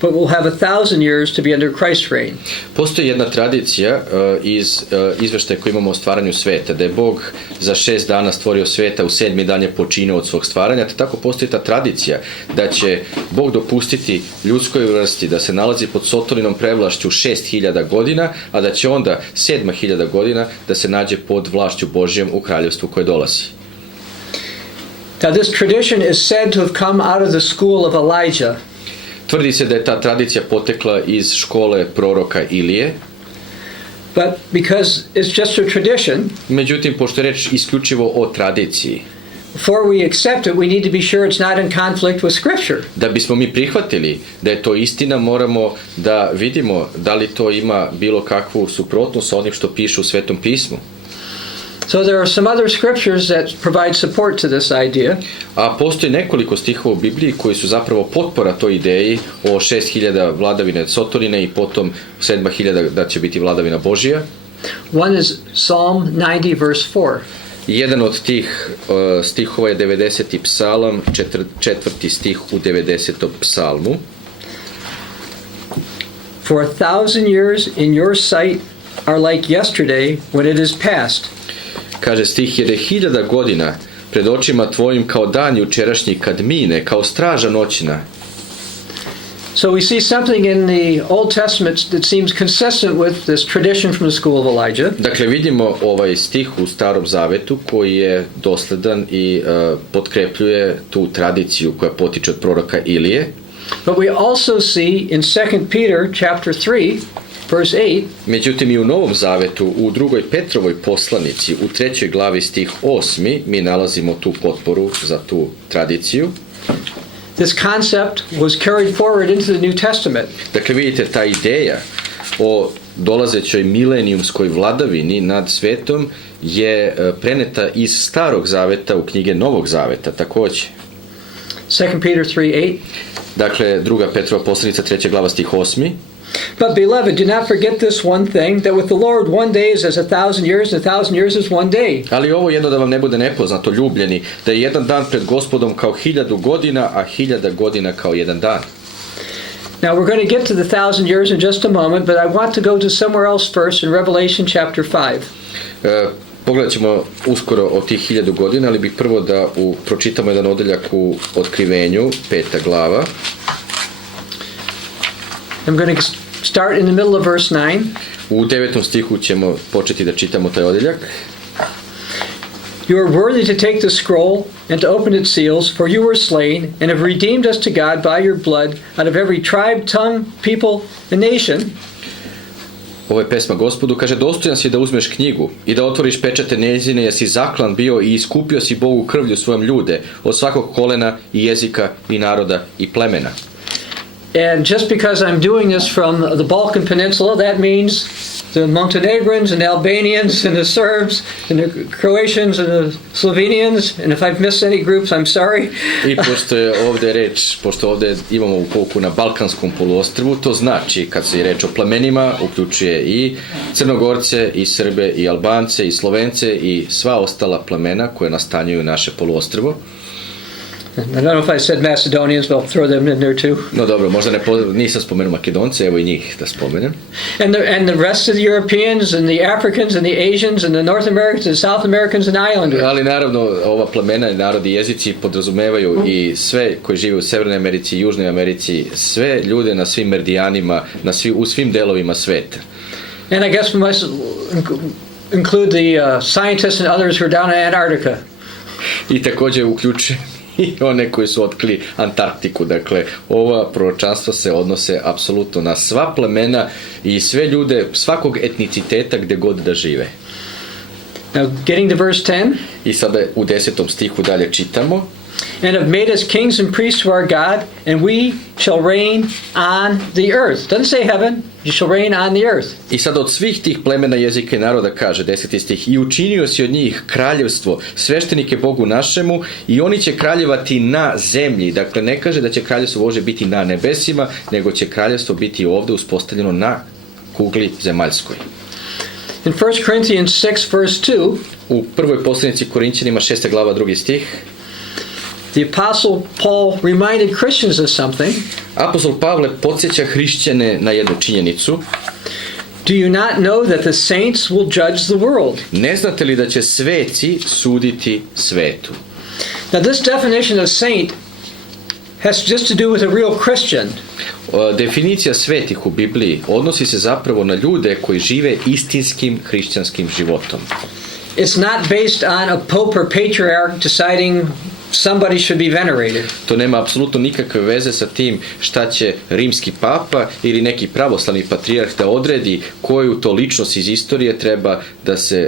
but will have 1,000 years to be under Christ's reign. Postoji jedna tradicija iz izveštaja koji imamo o stvaranju sveta, da je Bog za 6 dana stvorio sveta, u 7. dan je počinio od svog stvaranja, te tako postoji ta tradicija da će Bog dopustiti ljudskoj vrsti da se nalazi pod Sotoninom prevlašću 6.000 godina, a da će onda 7.000 godina da se nađe pod vlašću Božjom u kraljevstvu koje dolazi. Now this tradition is said to have come out of the school of Elijah. Tvrdi se da je ta tradicija potekla iz škole proroka Ilije. But because it's just a tradition, Međutim, pošto je reč isključivo o tradiciji, before we accept it, we need to be sure it's not in conflict with Scripture. Da bismo mi prihvatili da je to istina, moramo da vidimo da li to ima bilo kakvu suprotnost sa onim što piše u Svetom pismu. So there are some other scriptures that provide support to this idea. A postoji nekoliko stihova u Bibliji koji su zapravo potpora toj ideji o 6000 vladavine Sotorine i potom 7000 da će biti vladavina Božija. One is Psalm 90 verse 4. Jedan od tih stihova je 90. psalam, 4. stih u 90. psalmu. For 1,000 years in your sight are like yesterday when it is past. Kaže stih, jer je 1000 godina pred očima tvojim kao dan jučerašnji kad mine, kao straža noćna. So we see something in the Old Testament that seems consistent with this tradition from the school of Elijah. Dakle, vidimo ovaj stih u Starom Zavetu koji je dosledan i potkrepljuje tu tradiciju koja potiče od proroka Ilije. But we also see in 2 Peter chapter 3 verse 8. Međutim, i u Novom Zavetu, u 2. Petrovoj poslanici, u 3. glavi stih 8, mi nalazimo tu potporu za tu tradiciju. This concept was carried forward into the New Testament. Dakle, vidite, ta ideja o dolazećoj milenijumskoj vladavini nad svetom je preneta iz Starog Zaveta u knjige Novog Zaveta takođe. 2 Peter 3:8. Dakle, 2. Petrova poslanica, 3. glava stih 8. But beloved, do not forget this one thing, that with the Lord one day is as 1,000 years, and 1,000 years is one day. Ali ovo jedno da vam ne bude nepoznato, ljubljeni, da je jedan dan pred Gospodom kao 1000 godina, a 1000 godina kao jedan dan. Now we're going to get to the 1,000 years in just a moment, but I want to go to somewhere else first in Revelation chapter 5. Pogledat ćemo uskoro o tih 1000 godina, ali bih prvo da pročitamo jedan odeljak u Otkrivenju, 5. glava. I'm going to start in the middle of verse 9. U 9. stihu ćemo početi da čitamo taj odeljak. You are worthy to take the scroll and to open its seals, for you were slain and have redeemed us to God by your blood out of every tribe, tongue, people, and nation. Ovo je pesma Gospodu, kaže, dostojan si da uzmeš knjigu i da otvoriš pečate njezine, jer si zaklan bio i iskupio si Bogu krvlju svojom ljude od svakog kolena i jezika i naroda i plemena. And just because I'm doing this from the Balkan Peninsula, that means the Montenegrins and the Albanians and the Serbs and the Croatians and the Slovenians, and if I've missed any groups, I'm sorry. I pošto je ovde reč, pošto ovde imamo u pouku na Balkanskom poluostrvu, to znači, kad se reč o plemenima, uključuje i Crnogorce, i Srbe, i Albance, i Slovence, i sva ostala plemena koje nastanjuju naše poluostrvo. I don't know if I said Macedonians, but I'll throw them in there too. No dobro, možda nisam spomenuo Makedonce, evo i njih da spomenem. And the rest of the Europeans and the Africans and the Asians and the North Americans and South Americans and Islanders. Ali naravno ova plemena i narodi i jezici podrazumevaju i sve koji žive u Severnoj Americi i Južnoj Americi, sve ljude na svim meridijanima, u svim delovima sveta. And I guess we must include the scientists and others who are down in Antarctica. I takođe uključuje i one koji su otkrili Antarktiku. Dakle, ova proročanstva se odnose apsolutno na sva plemena i sve ljude svakog etniciteta gde god da žive. Now, getting to verse 10. I sada u 10. stihu dalje čitamo. And have made us kings and priests to our God, and we shall reign on the earth. Doesn't say heaven, you shall reign on the earth. I sada od svih tih plemena, jezika i naroda kaže 10. stih, i učinio si od njih kraljevstvo, sveštenike Bogu našemu, i oni će kraljevati na zemlji. Dakle, ne kaže da će kraljevstvo Božje biti na nebesima, nego će kraljevstvo biti ovde uspostavljeno na kugli zemaljskoj. In 1 Corinthians 6 verse 2, u prvoj poslanici Korinćanima 6. glava 2. stih, the Apostle Paul reminded Christians of something. Apostol Pavle podsjeća hrišćane na jednu činjenicu. Do you not know that the saints will judge the world? Ne znate li da će sveci suditi svetu? Now this definition of saint has just to do with a real Christian. Definicija svetih u Bibliji odnosi se zapravo na ljude koji žive istinskim hrišćanskim životom. It's not based on a pope or patriarch deciding somebody should be venerated. To nema apsolutno nikakve veze sa tim šta će rimski papa ili neki pravoslavni patrijarh da odredi koju to ličnost iz istorije treba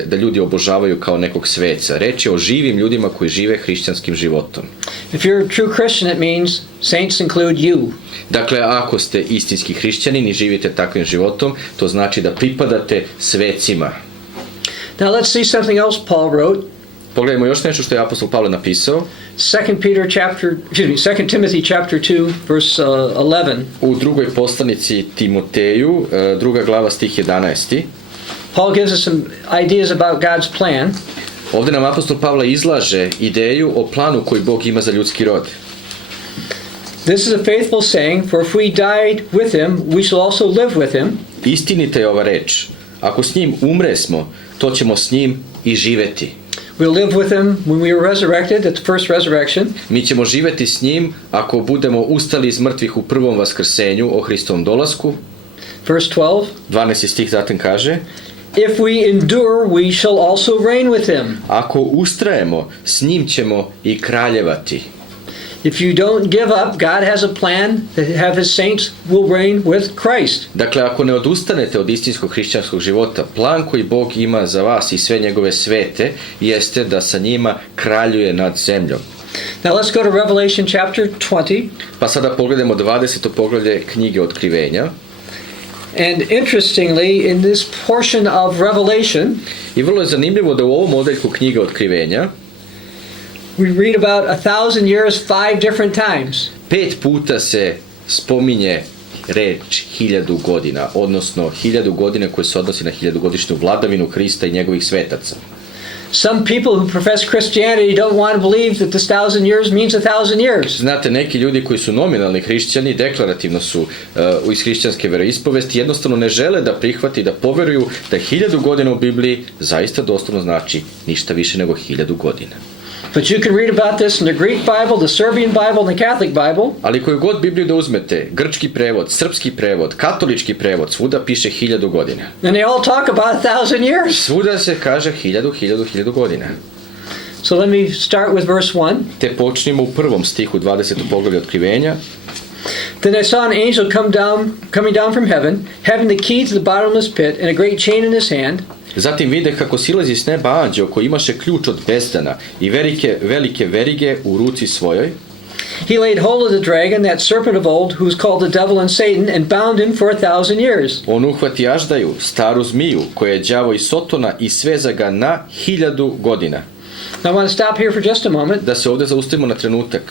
da ljudi obožavaju kao nekog sveca. Reč je o živim ljudima koji žive hrišćanskim životom. If you're a true Christian, it means saints include you. Dakle, ako ste istinski hrišćanin i živite takvim životom, to znači da pripadate svecima. Now let's see something else Paul wrote. Pogledajmo još nešto što je apostol Pavle napisao. 2 Timothy chapter 2 verse 11. U drugoj poslanici Timoteju, 2. glava stih 11. Paul gives us some ideas about God's plan. Ovdje nam apostol Pavle izlaže ideju o planu koji Bog ima za ljudski rod. This is a faithful saying, for if we died with him, we shall also live with him. Istinita je ova reč. Ako s njim umresmo, to ćemo s njim i živeti. We'll live with him when we are resurrected at the first resurrection. Mi ćemo živeti s njim ako budemo ustali iz mrtvih u prvom vaskrsenju o Hristovom dolasku. Verse 12. 12. stih zatim kaže: If we endure, we shall also reign with him. Ako ustrajemo, s njim ćemo i kraljevati. If you don't give up, God has a plan that have his saints will reign with Christ. Dakle, ako ne odustanete od istinskog hrišćanskog života, plan koji Bog ima za vas i sve njegove svete jeste da sa njima kraljuje nad zemljom. Now let's go to Revelation chapter 20. Pa sada pogledamo 20. poglavlje knjige Otkrivenja. And interestingly, in this portion of Revelation, I vrlo je zanimljivo da u ovom odeljku knjige Otkrivenja we read about 1000 years 5 different times. 5 puta se spominje reč 1000 godina, odnosno 1000 godina koje se odnosi na 1000-godišnju vladavinu Hrista i njegovih svetaca. Some people who profess Christianity don't want to believe that this 1000 years means 1000 years. Znate, neki ljudi koji su nominalni hrišćani, deklarativno su iz hrišćanske veroispovesti, jednostavno ne žele da prihvati, da poveruju da 1000 godina u Bibliji zaista doslovno znači ništa više nego 1000 godina. But you can read about this in the Greek Bible, the Serbian Bible, and the Catholic Bible. Ali koju god Bibliju da uzmete, grčki prevod, srpski prevod, katolički prevod, svuda piše 1000 godina. And they all talk about 1000 years. Svuda se kaže 1000 godina. So let me start with verse 1. Te počnimo u 1. stihu 20. poglavlja Otkrivenja. Then I saw an angel coming down from heaven, having the key to the bottomless pit and a great chain in his hand. Zatim vide kako silazi s neba anđeo koji imaše ključ od bezdana i velike verige u ruci svojoj. He laid hold of the dragon, that serpent of old, who is called the devil and Satan, and bound him for 1000 years. On uhvati aždaju, staru zmiju, koja je đavo i Sotona, i sveza ga na 1000 godina. Now I want to stop here for just a moment. Da se ovdje zaustavimo na trenutak.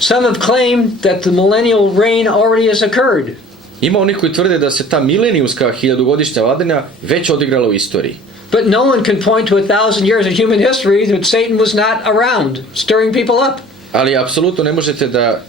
Some have claimed that the millennial reign already has occurred. Ima oni koji tvrde da se ta milenijumska 1000-godišnja vladavina već odigrala u istoriji. But no one can point to 1000 years of human history that Satan was not around, stirring people up. Ali apsolutno ne možete da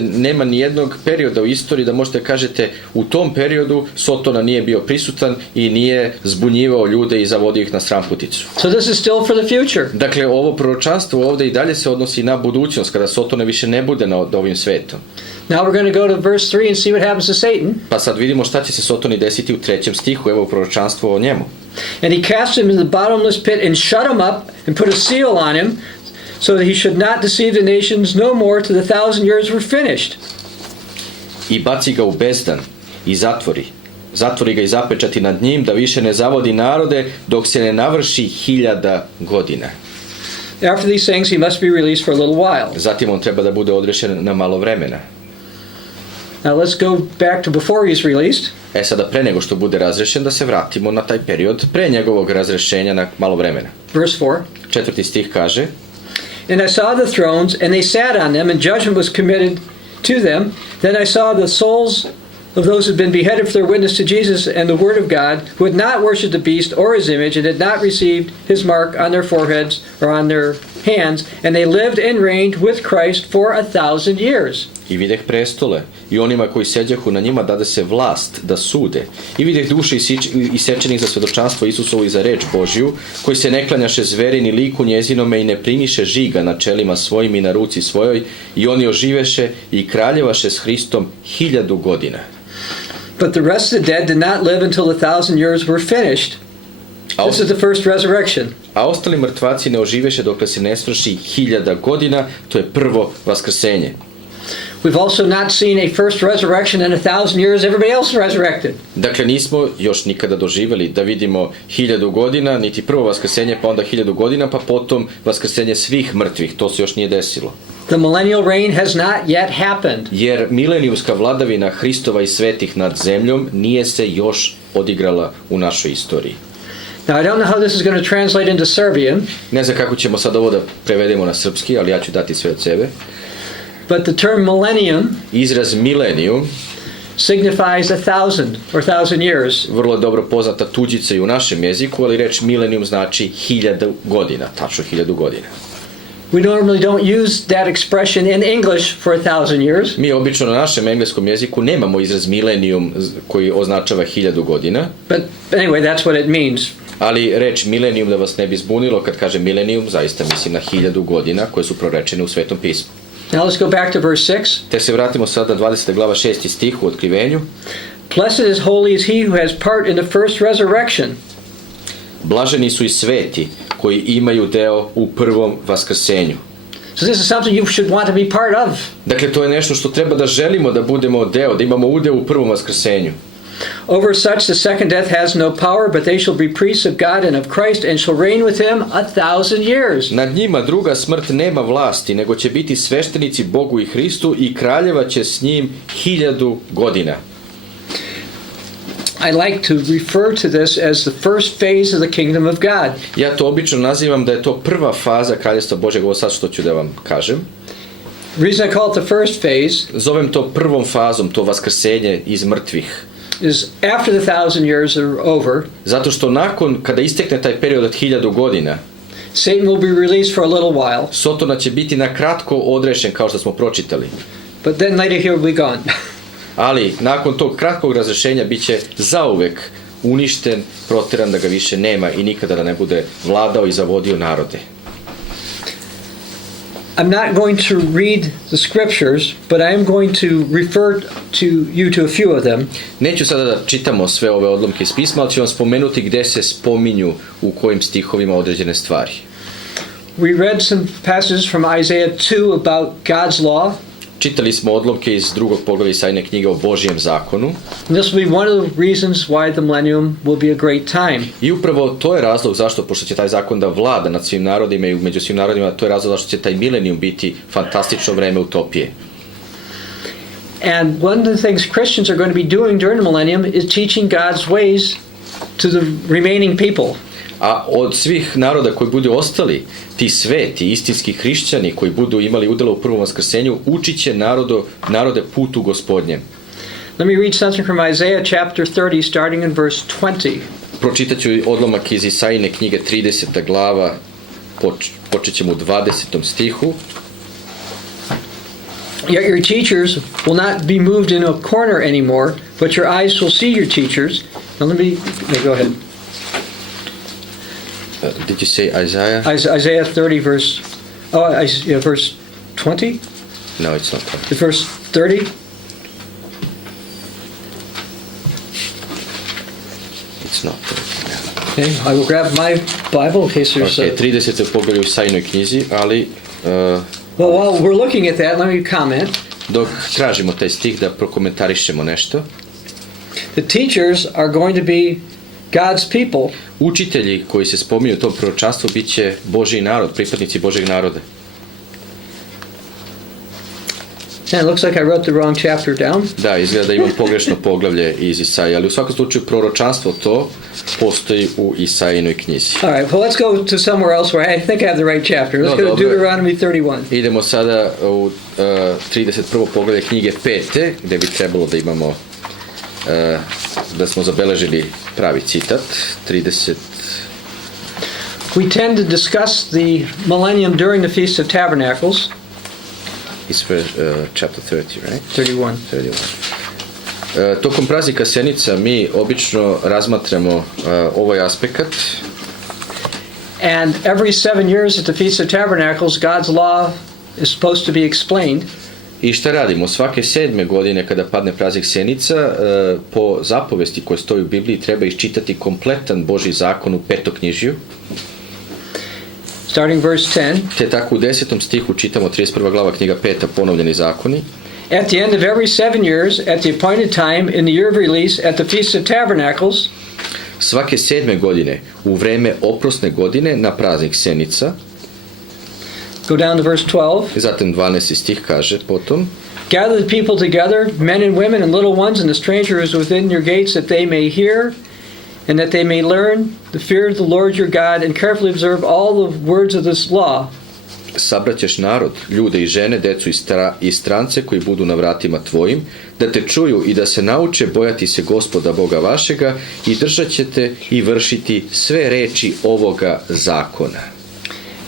nema ni jednog perioda u istoriji da možete kažete u tom periodu Sotona nije bio prisutan i nije zbunjivao ljude i zavodio ih na stramputicu. So this is still for the future. Dakle, ovo proročanstvo ovdje i dalje se odnosi na budućnost, kada Sotona više ne bude nad ovim svetom. Now we're going to go to verse 3 and see what happens to Satan. Pa sad vidimo šta će se Sotoni desiti u 3. stihu, evo proročanstvo o njemu. And he cast him in the bottomless pit and shut him up and put a seal on him, so that he should not deceive the nations no more till the 1000 years were finished. I baci ga u bezdan i zatvori ga i zapečati nad njim, da više ne zavodi narode dok se ne navrši 1000 godina. After these things he must be released for a little while. Zatim on treba da bude odrešen na malo vremena. Now let's go back to before he's released. Sada pre nego što bude razrešen da se vratimo na taj period pre njegovog razrešenja na malo vremena. Verse 4. 4. stih kaže: And I saw the thrones, and they sat on them, and judgment was committed to them. Then I saw the souls of those who had been beheaded for their witness to Jesus and the word of God, who had not worshipped the beast or his image, and had not received his mark on their foreheads or on their hands, and they lived and reigned with Christ for 1000 years. I videh prestole, i onima koji seđahu na njima dade se vlast da sude. I videh duše isečenih za svedočanstvo Isusovu i za reč Božju, koji se ne klanjaše zveri ni liku njezinome i ne primiše žiga na čelima svojim i na ruci svojoj, i oni oživeše i kraljevaše s Hristom 1000 godina. But the rest of the dead did not live until the 1000 years were finished. This is the first resurrection. A ostali mrtvaci ne oživeše dokle se ne svrši 1000 godina, to je prvo vaskrsenje. We've also not seen a first resurrection in 1,000 years, everybody else resurrected. Dakle, nismo još nikada doživjeli da vidimo 1000 godina, niti prvo vaskrsenje, pa onda 1000 godina, pa potom vaskrsenje svih mrtvih. To se još nije desilo. The millennial reign has not yet happened. Jer milenijumska vladavina Hristova i svetih nad zemljom nije se još odigrala u našoj istoriji. Now, I don't know how this is going to translate into Serbian. Ne znam kako ćemo sad ovo da prevedemo na srpski, ali ja ću dati sve od sebe. But the term millennium Izraz millennium signifies 1,000 or 1,000 years. vrlo je dobro poznata tuđica i u našem jeziku, ali reč millennium znači 1000 godina, tačno 1000 godina. We normally don't use that expression in English for 1,000 years. Mi obično na našem engleskom jeziku nemamo izraz millennium koji označava 1000 godina. But anyway, that's what it means. Ali reč millennium, da vas ne bi zbunilo, kad kaže millennium, zaista mislim na 1000 godina koje su prorečene u Svetom pismu. Now let's go back to verse 6. Te se vratimo sada 20. glava 6. stih u Otkrivenju. Blessed is holy is he who has part in the first resurrection. Blaženi su i sveti koji imaju deo u prvom vaskrsenju. So this is something you should want to be part of. Dakle, to je nešto što treba da želimo da budemo deo, da imamo udeo u prvom vaskrsenju. Over such the second death has no power, but they shall be priests of God and of Christ and shall reign with him 1,000 years. Nad njima druga smrt nema vlasti, nego će biti sveštenici Bogu i Hristu i kraljeva će s njim 1000 godina. I like to refer to this as the first phase of the kingdom of God. Ja to obično nazivam da je to prva faza Kraljevstva Božjeg, ovo sad što ću da vam kažem. The reason I call it the first phase Zovem to prvom fazom, to vaskrsenje iz mrtvih. is after the 1,000 years are over, Zato što nakon, kada istekne taj period od 1000 godina, Satan will be released for a little while, Sotona će biti na kratko odrešen, kao što smo pročitali. but then later he will be gone. Ali nakon tog kratkog razrešenja bit će zauvek uništen, proteran da ga više nema i nikada da ne bude vladao i zavodio narode. I'm not going to read the scriptures, but I am going to refer to you to a few of them. Neću sada da čitamo sve ove odlomke iz pisma, ali ću vam spomenuti gde se spominju u kojim stihovima određene stvari. We read some passages from Isaiah 2 about God's law. Čitali smo odlomke iz drugog poglavlja Isajine knjige o Božjem zakonu. And this will be one of the reasons why the millennium will be a great time. I upravo to je razlog zašto, pošto će taj zakon da vlada nad svim narodima i među svim narodima, to je razlog zašto će taj milenijum biti fantastično vreme utopije. And one of the things Christians are going to be doing during the millennium is teaching God's ways to the remaining people. A od svih naroda koji budu ostali, ti sveti, istinski hrišćani koji budu imali udjela u prvom vaskrsenju, učit će narode putu Gospodnjem. Let me read something from Isaiah chapter 30 starting in verse 20. Pročitat ću odlomak iz Isajine knjige 30. glava, počet ćemo u 20. stihu. Yet your teachers will not be moved into a corner anymore, but your eyes will see your teachers. Now go ahead. Did you say Isaiah? Isaiah 30 verse 20? No, it's not. Verse 30? It's not. Okay, I will grab my Bible in case there's... Okay, 30. poglavlje u Isajinoj knjizi, ali... Well, while we're looking at that, let me comment. Dok tražimo taj stih da prokomentarišemo nešto. The teachers are going to be God's people. Učitelji koji se spominju u tom proročanstvu bit će Božji narod, pripadnici Božjeg naroda. And it looks like I wrote the wrong chapter down. Da, izgleda da imam pogrešno poglavlje iz Isaije, ali u svakom slučaju proročanstvo to postoji u Isajinoj knjizi. All right, well, let's go to somewhere else where I think I have the right chapter. Let's go to Deuteronomy 31. Idemo sada u 31. poglavlje knjige 5. gde bi trebalo da imamo da smo zabeležili pravi citat. 30. We tend to discuss the millennium during the Feast of Tabernacles. It's chapter 30, right? 31. 31. Tokom praznika Senica mi obično razmatramo ovaj aspekt. And every 7 years at the Feast of Tabernacles, God's law is supposed to be explained. I šta radimo? Svake 7. godine kada padne praznik Senica, po zapovesti koje stoji u Bibliji treba iščitati kompletan Božji zakon u Petoknjižju. Starting verse 10. Te tako u 10. stihu čitamo 31. glava knjiga 5. ponovljeni zakoni. At the end of every 7 years, at the appointed time, in the year of release, at the Feast of Tabernacles, svake 7. godine, u vreme oprosne godine, na praznik Senica. Go down to verse 12. Zatim 12. stih kaže potom: Gather the people together, men and women and little ones, and the stranger who is within your gates, that they may hear, and that they may learn the fear of the Lord your God, and carefully observe all the words of this law. Sabraćeš narod, ljude i žene, decu i strance koji budu na vratima tvojim, da te čuju i da se nauče bojati se Gospoda Boga vašega i držat ćete i vršiti sve reči ovoga zakona.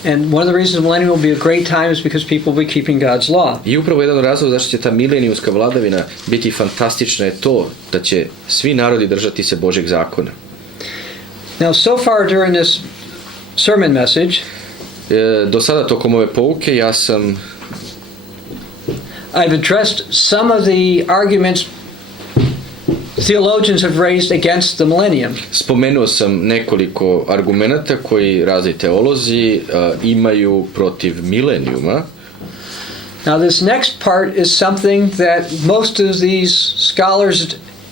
And one of the reasons millennium will be a great time is because people will be keeping God's law. I upravo jedan od razloga zašto će ta milenijumska vladavina biti fantastična je to da će svi narodi držati se Božjeg zakona. Now, so far during this sermon message, do sada tokom ove pouke I've addressed some of the arguments theologians have raised against the millennium. Spomenuo sam nekoliko argumenata koji razni teolozi imaju protiv milenijuma. Now, this next part is something that most of these scholars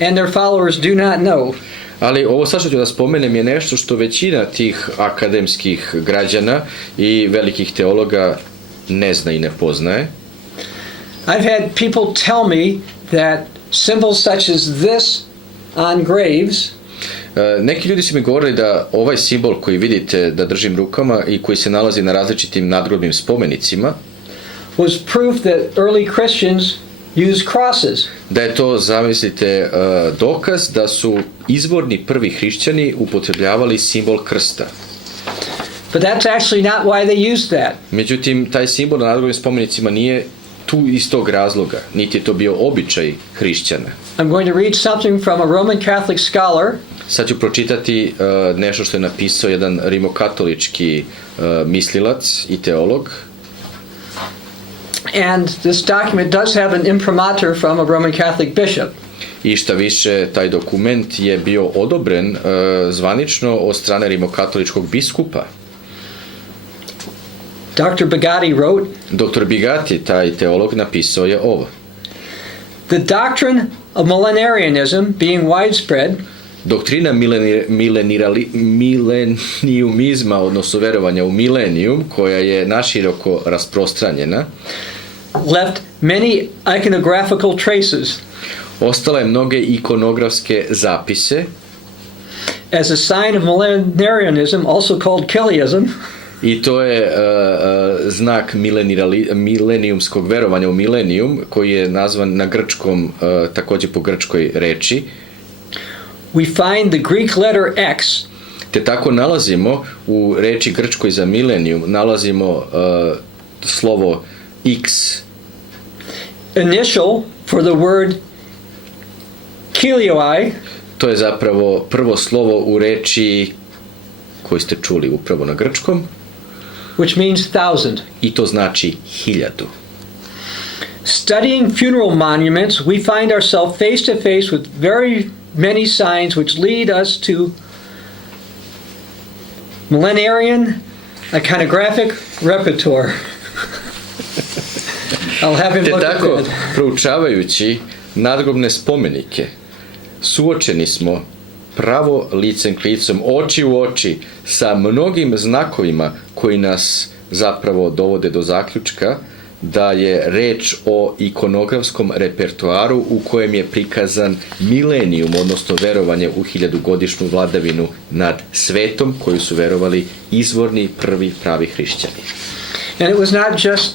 and their followers do not know. Ali ovo sad što ću da spomenem je nešto što većina tih akademskih građana i velikih teologa ne zna i ne poznaje. I've had people tell me that symbols such as this on graves neki ljudi su mi govorili da ovaj simbol koji vidite da držim rukama i koji se nalazi na različitim nadgrobnim spomenicima was proof that early Christians used crosses. Da je to, zamislite, dokaz da su izvorni prvi hrišćani upotrebljavali simbol krsta. But that's actually not why they used that. Međutim, taj simbol na nadgrobnim spomenicima nije tu iz tog razloga, niti je to bio običaj hrišćana. I'm going to read something from a Roman Catholic scholar. Sad ću pročitati nešto što je napisao jedan rimokatolički mislilac i teolog. And this document does have an imprimatur from a Roman Catholic bishop. I šta više, taj dokument je bio odobren zvanično od strane rimokatoličkog biskupa. Dr. Bugatti wrote, Dr. Bugatti, taj teolog, napisao je ovo. The doctrine of millenarianism being widespread, doktrina millenniumizma, odnosno verovanja u milenijum, koja je naširoko rasprostranjena, left many iconographical traces. Ostala je mnoge ikonografske zapise. As a sign of millenarianism, also called Kiliism. I to je znak milenijumskog verovanja u milenijum, koji je nazvan na grčkom, također po grčkoj reči. We find the Greek letter X. Te tako nalazimo u reči grčkoj za milenijum, nalazimo slovo X. Initial for the word Kilioi. To je zapravo prvo slovo u reči koju ste čuli upravo na grčkom. Which means 1000. I to znači 1000. Studying funeral monuments, we find ourselves face to face with very many signs which lead us to millenarian iconographic repertoire. I'll have him look at that. Proučavajući nadgrobne spomenike, suočeni smo pravo licem k licem, oči u oči sa mnogim znakovima koji nas zapravo dovode do zaključka da je reč o ikonografskom repertoaru u kojem je prikazan milenijum, odnosno verovanje u 1000-godišnju vladavinu nad svetom koju su verovali izvorni prvi pravi hrišćani. And it was not just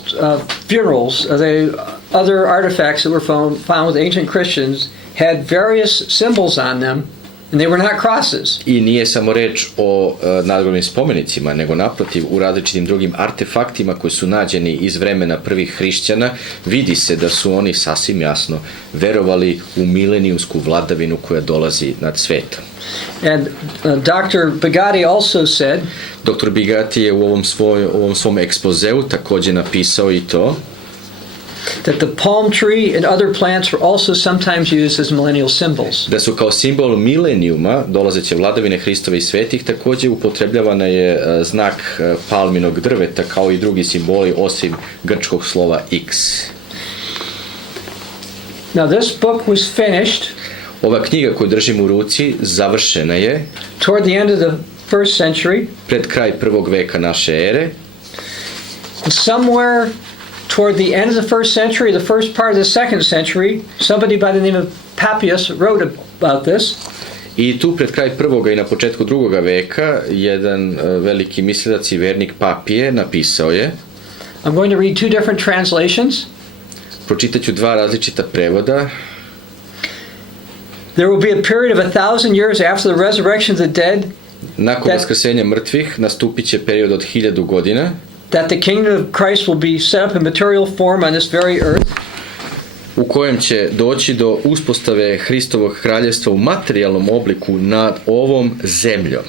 funerals. The other artifacts that were found with ancient Christians had various symbols on them, and they were not crosses. I nije samo reč o nadgrobnim spomenicima, nego naprotiv u različitim drugim artefaktima koji su nađeni iz vremena prvih hrišćana, vidi se da su oni sasvim jasno verovali u milenijumsku vladavinu koja dolazi nad svetom. And Dr. Bugatti also said, Dr. Bugatti je u ovom svom ekspozeu također napisao i to. that the palm tree and other plants were also sometimes used as millennial symbols. Da su kao simbol milenijuma, dolazeće vladavine Hristove i svetih, također upotrebljavana je znak palminog drveta kao i drugi simboli osim grčkog slova X. Now this book was finished Ova knjiga koju držim u ruci završena je toward the end of the first century. Pred kraj prvog veka naše ere. Somewhere toward the end of the first century, the first part of the second century, somebody by the name of Papias wrote about this. I tu pred kraj prvoga i na početku drugoga veka jedan veliki mislilac i vernik Papije napisao je. I'm going to read two different translations. Pročitat ću dva različita prevoda. There will be a period of 1,000 years after the resurrection of the dead. Nakon vaskrsenja mrtvih nastupit će period od 1000 godina. That the kingdom of Christ will be set up in material form on this very earth. U kojem će doći do uspostave Hristovog kraljevstva u materijalnom obliku nad ovom zemljom.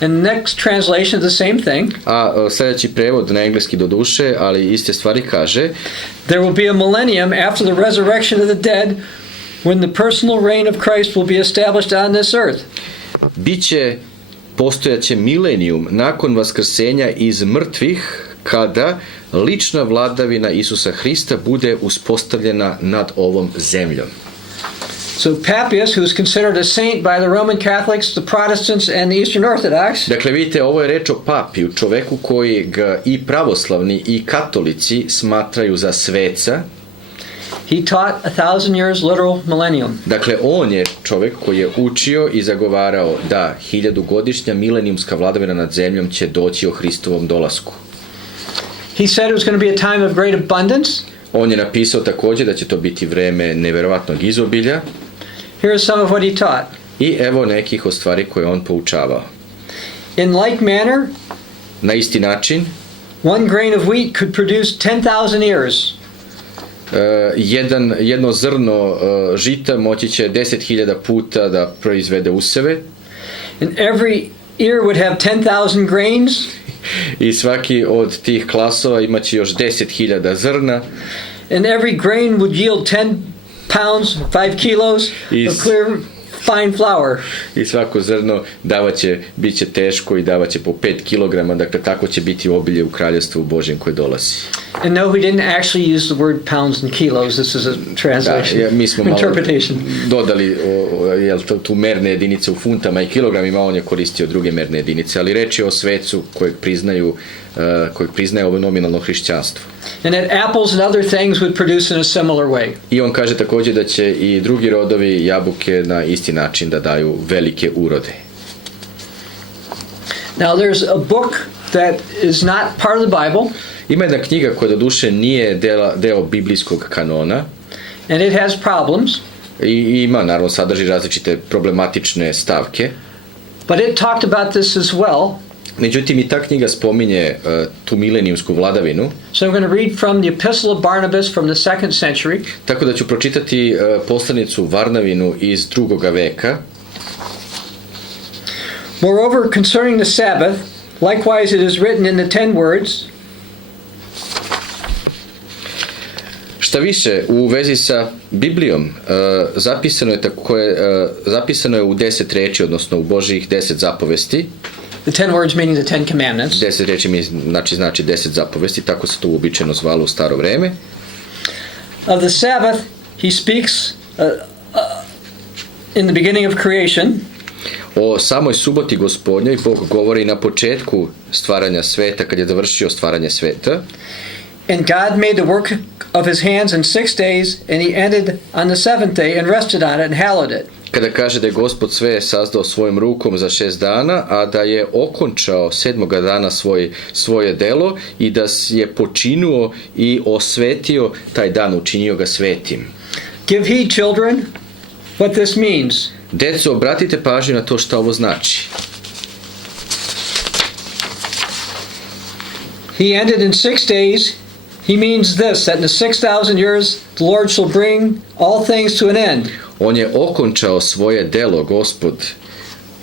And next translation the same thing. A sljedeći prevod na engleski do duše, ali iste stvari kaže. There will be a millennium after the resurrection of the dead, when the personal reign of Christ will be established on this earth. Postojaće milenijum nakon vaskrsenja iz mrtvih, kada lična vladavina Isusa Hrista bude uspostavljena nad ovom zemljom. So Papias, who is considered a saint by the Roman Catholics, the Protestants and the Eastern Orthodox. Dakle, vidite, ovo je reč o Papiju, čoveku koji ga i pravoslavni i katolici smatraju za sveca. He taught 1,000 years literal millennium. Dakle, on je čovjek koji je učio i zagovarao da 1000-godišnja milenijumska vladavina nad zemljom će doći o Hristovom dolasku. He said it was going to be a time of great abundance. On je napisao također da će to biti vreme neverovatnog izobilja. Here is some of what he taught. I evo nekih od stvari koje on poučavao. In like manner, na isti način, one grain of wheat could produce 10,000 ears. Jedno zrno žita moći će 10.000 puta da proizvede useve. And every ear would have 10,000 grains. I svaki od tih klasova imaće još 10.000 zrna. And every grain would yield 10 pounds, 5 kilos of clear fine flour. I svako zrno bit će teško i davat će po 5 kg, dakle tako će biti obilje u kraljevstvu Božjem koje dolazi. And no, we didn't actually use the word pounds and kilos. This is a translation, mi smo interpretation. Dodali tu merne jedinice u funtama i kilogramima, on je koristio druge merne jedinice, ali reč je o svecu kojeg priznaje ovo nominalno hrišćanstvo. And that apples and other things would produce in a similar way. I on kaže također da će i drugi rodovi jabuke na isti način da daju velike urode. Now there's a book that is not part of the Bible. Ima jedna knjiga koja doduše nije deo biblijskog kanona. And it has problems. I ima, naravno, sadrži različite problematične stavke. But it talked about this as well. Međutim, i ta knjiga spominje tu milenijumsku vladavinu. So I'm going to read from the Epistle of Barnabas from the 2nd century. Tako da ću pročitati poslanicu Varnavinu iz 2. veka. Moreover, concerning the Sabbath, likewise it is written in the 10 words. Šta više, u vezi sa Biblijom zapisano je u 10 reči, odnosno u Božjih 10 zapovesti. The 10 words meaning the 10 commandments. 10 reči znači 10 zapovesti, tako se to uobičajeno zvalo u staro vreme. Of the Sabbath he speaks in the beginning of creation. O samoj suboti Gospodnjoj Bog govori na početku stvaranja sveta, kad je završio stvaranje sveta. And God made the work of his hands in 6 days, and he ended on the 7th day and rested on it and hallowed it. Kada kaže da je Gospod sve sazdao svojim rukom za 6 dana, a da je okončao 7. dana svoje delo i da je počinuo i osvetio taj dan, učinio ga svetim. Give heed, children, what this means. Deco, obratite pažnju na to šta ovo znači. He ended in 6 days. He means this, that in the 6,000 years the Lord shall bring all things to an end. On je okončao svoje delo, Gospod,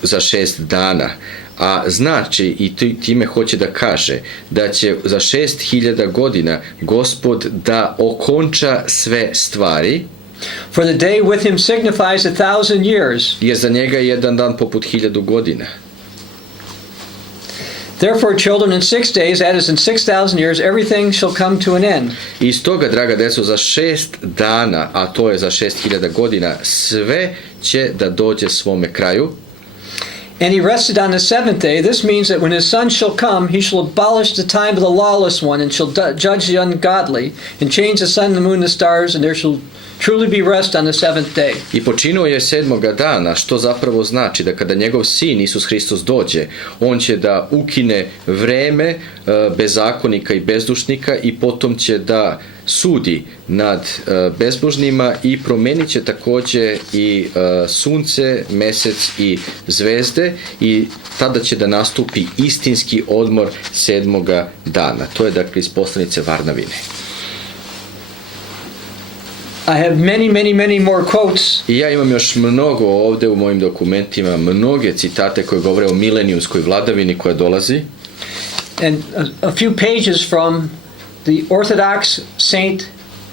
za 6 dana, A znači i time hoće da kaže da će za 6000 godina Gospod da okonča sve stvari. For the day with him signifies 1,000 years. Jer za njega je jedan dan poput 1000 godina. Therefore, children, in 6 days, that is in 6,000 years, everything shall come to an end. I stoga, draga deco, za 6 dana, a to je za 6000 godina, sve će da dođe svome kraju. And he rested on the seventh day. This means that when his son shall come, he shall abolish the time of the lawless one and shall judge the ungodly and change the sun, the moon, the stars, and there shall truly be rest on the seventh day. I počinuo je 7. dana, što zapravo znači da kada njegov sin Isus Hristos dođe, on će da ukine vreme bezakonika i bezdušnika i potom će da sudi nad bezbožnima i promenit će takođe i sunce, mesec i zvezde i tada će da nastupi istinski odmor 7. dana. To je dakle iz poslanice Varnavine. I have many more quotes. I ja imam još mnogo ovde u mojim dokumentima, mnoge citate koje govore o milenijumskoj vladavini koja dolazi. And a few pages from the Orthodox Saint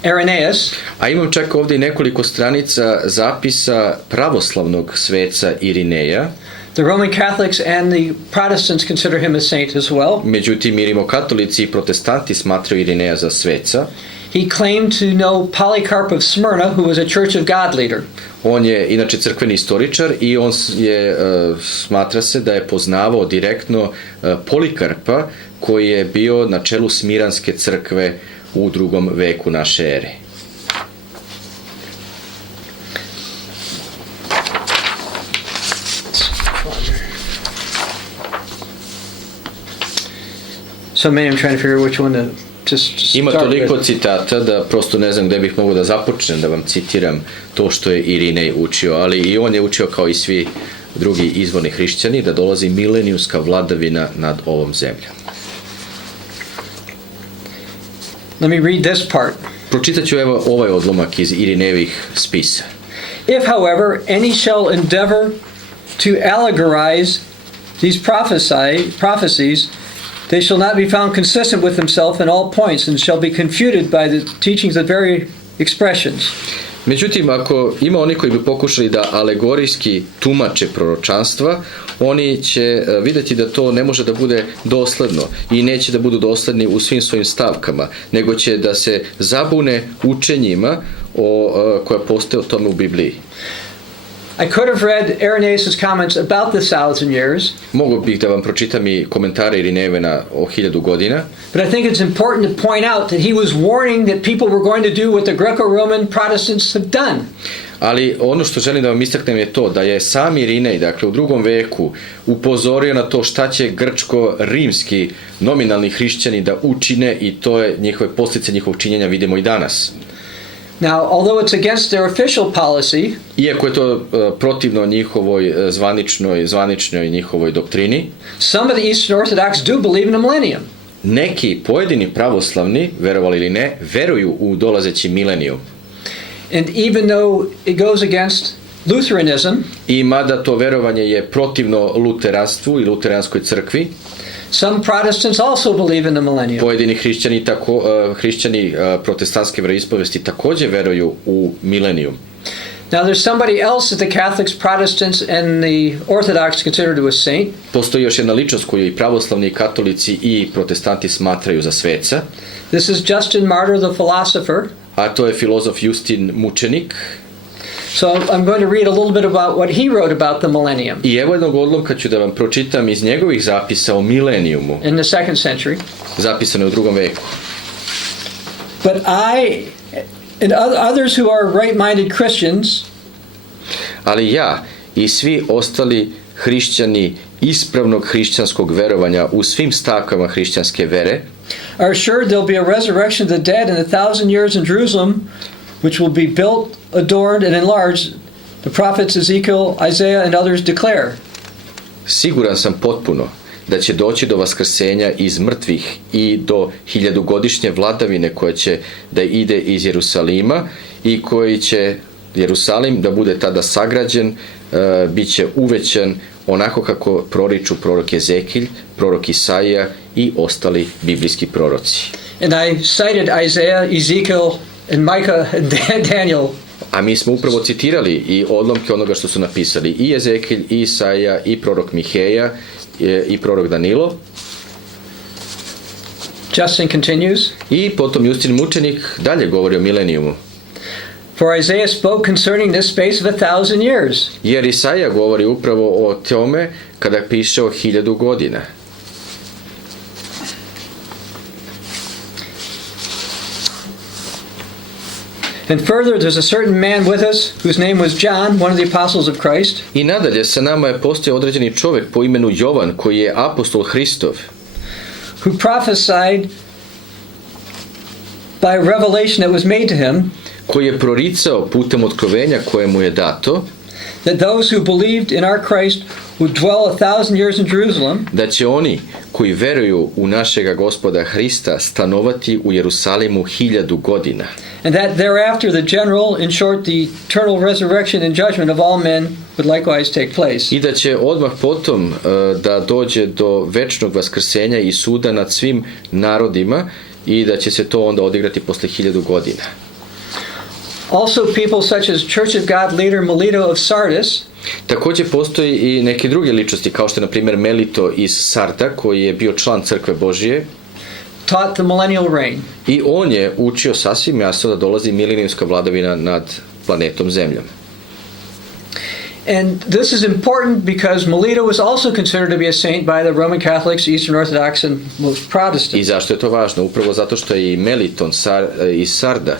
Irenaeus. A imam čak ovde i nekoliko stranica zapisa pravoslavnog sveca Irineja. The Roman Catholics and the Protestants consider him a saint as well. Međutim, i rimokatolici i protestanti smatraju Irineja za sveca. He claimed to know Polycarp of Smyrna, who was a Church of God leader. On je inače crkveni istoričar i on je, smatra se da je poznavao direktno Polikarpa koji je bio na čelu Smiranske crkve u 2. veku naše ere. So many, I'm trying to figure out which one to Ima start toliko with. citata da prosto ne znam gde bih mogao da započnem da vam citiram to što je Irinej učio, ali i on je učio kao i svi drugi izvorni hrišćani da dolazi milenijumska vladavina nad ovom zemljom. Let me read this part. Pročitat ću evo ovaj odlomak iz Irinejevih spisa. If, however, any shall endeavor to allegorize these prophecies, they shall not be found consistent with himself in all points, and shall be confuted by the teachings of very expressions. Međutim, ako ima oni koji bi pokušali da alegorijski tumače proročanstva, oni će vidjeti da to ne može da bude dosledno i neće da budu dosledni u svim svojim stavkama, nego će da se zabune učenjima koja postoje o tome u Bibliji. I could have read Irenaeus' comments about the 1,000 years. Mogu bih da vam pročitam i komentare Irinejeva o 1000 godina. But I think it's important to point out that he was warning that people were going to do what the Greco-Roman Protestants have done. Ali ono što želim da vam istaknem je to da je sam Irinej, dakle u 2. veku, upozorio na to šta će grčko-rimski nominalni hrišćani da učine i to je njihove posljedice njihovog činjenja vidimo i danas. Now, although it's against their official policy, iako je to protivno njihovoj zvaničnoj njihovoj doktrini, some of the Eastern Orthodox do believe in a millennium. Neki pojedini pravoslavni, verovali ili ne, veruju u dolazeći milenijum. And even though it goes against Lutheranism, i mada to verovanje je protivno luteranstvu i luteranskoj crkvi, some Protestants also believe in the millennium. pojedini hrišćani protestantske veroispovesti također veruju u milenijum. Now there's somebody else that the Catholics, Protestants, and the Orthodox consider to a saint. Postoji još jedna ličnost koju i pravoslavni i katolici i protestanti smatraju za sveca. This is Justin Martyr, the philosopher. A to je filozof Justin mučenik. So I'm going to read a little bit about what he wrote about the millennium. I evo jednog odlomka ću da vam pročitam iz njegovih zapisa o milenijumu. In the 2nd century. Zapisano u 2. veku. But I and others who are right-minded Christians, ali ja i svi ostali hrišćani ispravnog hrišćanskog verovanja u svim stavkama hrišćanske vere, are sure there'll be a resurrection of the dead in 1,000 years in Jerusalem, which will be built, adorned, and enlarged. The prophets Ezekiel, Isaiah, and others declare. Siguran sam potpuno da će doći do vaskrsenja iz mrtvih i do 1000-godišnje vladavine koja će da ide iz Jerusalima i koji će Jerusalim da bude tada sagrađen, bit će uvećan, onako kako proriču prorok Ezekilj, prorok Isaija i ostali biblijski proroci. And I cited Isaiah, Ezekiel, and Micah, and Daniel. A mi smo upravo citirali i odlomke onoga što su napisali i Ezekilj, i Isaija, i prorok Miheja, i prorok Danilo. Justin continues. I potom Justin mučenik dalje govori o milenijumu. For Isaiah spoke concerning this space of 1,000 years. Jer Isaija govori upravo o tome kada piše o 1000 godina. And further, there's a certain man with us whose name was John, one of the apostles of Christ. I nadalje sa nama je postao određeni čovjek po imenu Jovan, koji je apostol Hristov, who prophesied by revelation that was made to him, koji je proricao putem otkrovenja koje mu je dato, that those who believed in our Christ would dwell 1,000 years in Jerusalem, da će oni koji veruju u našega Gospoda Hrista stanovati u Jerusalimu 1000 godina. and that thereafter the general, in short, the eternal resurrection and judgment of all men would likewise take place. I da će odmah potom da dođe do večnog vaskrsenja i suda nad svim narodima i da će se to onda odigrati posle 1000 godina. Also people such as Church of God leader Melito of Sardis, Također postoji i neke druge ličnosti, kao što je na primjer Melito iz Sarda, koji je bio član Crkve Božije, taught the millennial reign. i on je učio sasvim jasno da dolazi milenijumska vladavina nad planetom Zemljom. And this is important because Melito was also considered to be a saint by the Roman Catholics, Eastern Orthodox, and most I Protestants. zašto je to važno? Upravo zato što je i Meliton iz Sarda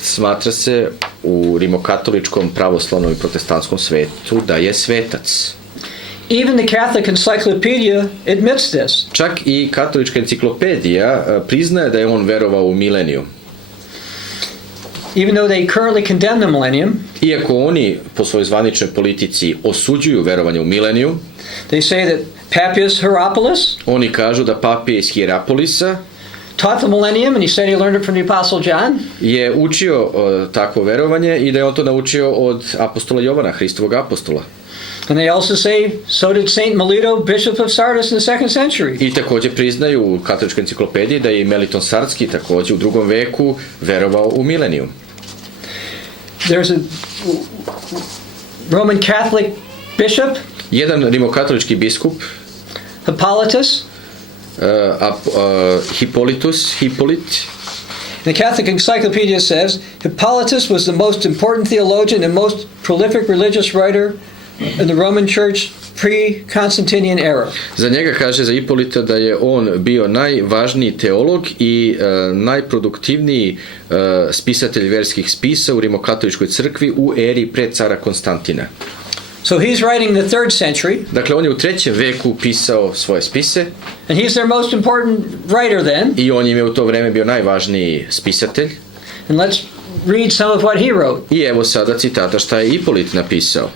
smatra se u rimokatoličkom, pravoslavnom i protestantskom svetu da je svetac. Even the Catholic Encyclopedia admits this. Čak i katolička enciklopedija priznaje da je on verovao u mileniju. Even though they currently condemn the millennium, Iako oni po svojoj zvaničnoj politici osuđuju verovanje u mileniju, they say that Papias Hierapolis oni kažu da papije iz Hierapolisa taught the millennium, and he said he learned it from the Apostle John. je učio takvo verovanje i da je on to naučio od apostola Jovana, Hristovog apostola. And they also say, so did Saint Melito, Bishop of Sardis in the 2nd century. I također priznaju u katoličkoj enciklopediji da je i Meliton Sardski također u 2. veku verovao u mileniju. There's a Roman Catholic bishop, Jedan rimokatolički biskup, Hippolytus. Hippolyt, The Catholic Encyclopedia says, Hippolytus was the most important theologian and most prolific religious writer in the Roman Church pre-Constantinian era. za njega kaže za Hipolita da je on bio najvažniji teolog i najproduktivniji spisatelj verskih spisa u rimokatoličkoj crkvi u eri pre cara Konstantina. So he's writing the 3rd century, Dakle, on je u 3. veku pisao svoje spise and he's their most important writer then. i on im je u to vreme bio najvažniji spisatelj. And let's read some of what he wrote. I evo sada citata šta je Hipolit napisao.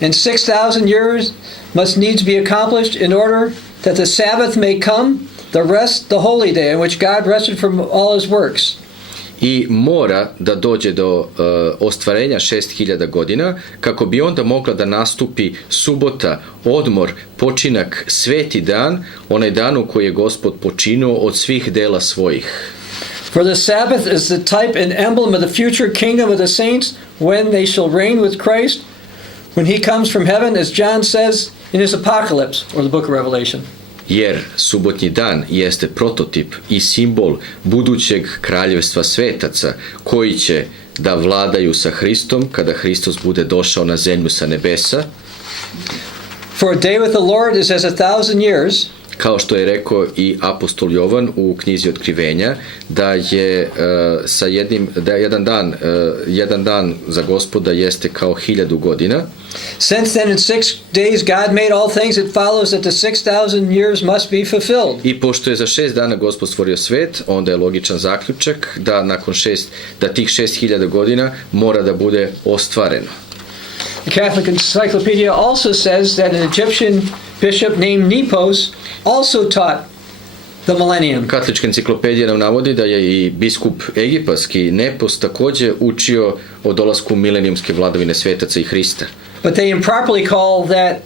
And 6,000 years must needs be accomplished in order that the Sabbath may come, the rest, the holy day, in which God rested from all his works. I mora da dođe do ostvarenja 6000 godina, kako bi onda mogla da nastupi subota, odmor, počinak, sveti dan, onaj dan u koji je Gospod počinuo od svih dela svojih. For the Sabbath is the type and emblem of the future kingdom of the saints when they shall reign with Christ, when he comes from heaven, as John says in his Apocalypse, or the book of Revelation. Jer subotnji dan jeste prototip i simbol budućeg kraljevstva svetaca, koji će da vladaju sa Hristom kada Hristos bude došao na zemlju sa nebesa. For a day with the Lord is as 1,000 years, Kao što je rekao i apostol Jovan u knjizi Otkrivenja, da je jedan dan za Gospoda jeste kao 1000 godina. Since then in 6 days God made all things, it follows that the 6,000 years must be fulfilled. I pošto je za 6 dana Gospod stvorio svet, onda je logičan zaključak da nakon tih 6000 godina mora da bude ostvareno. The Catholic Encyclopedia also says that an Egyptian bishop named Nepos also taught the millennium. Katolička enciklopedija nam navodi da je i biskup egipatski Nepos također učio o dolasku milenijumske vladavine svetaca i Hrista. But they improperly call that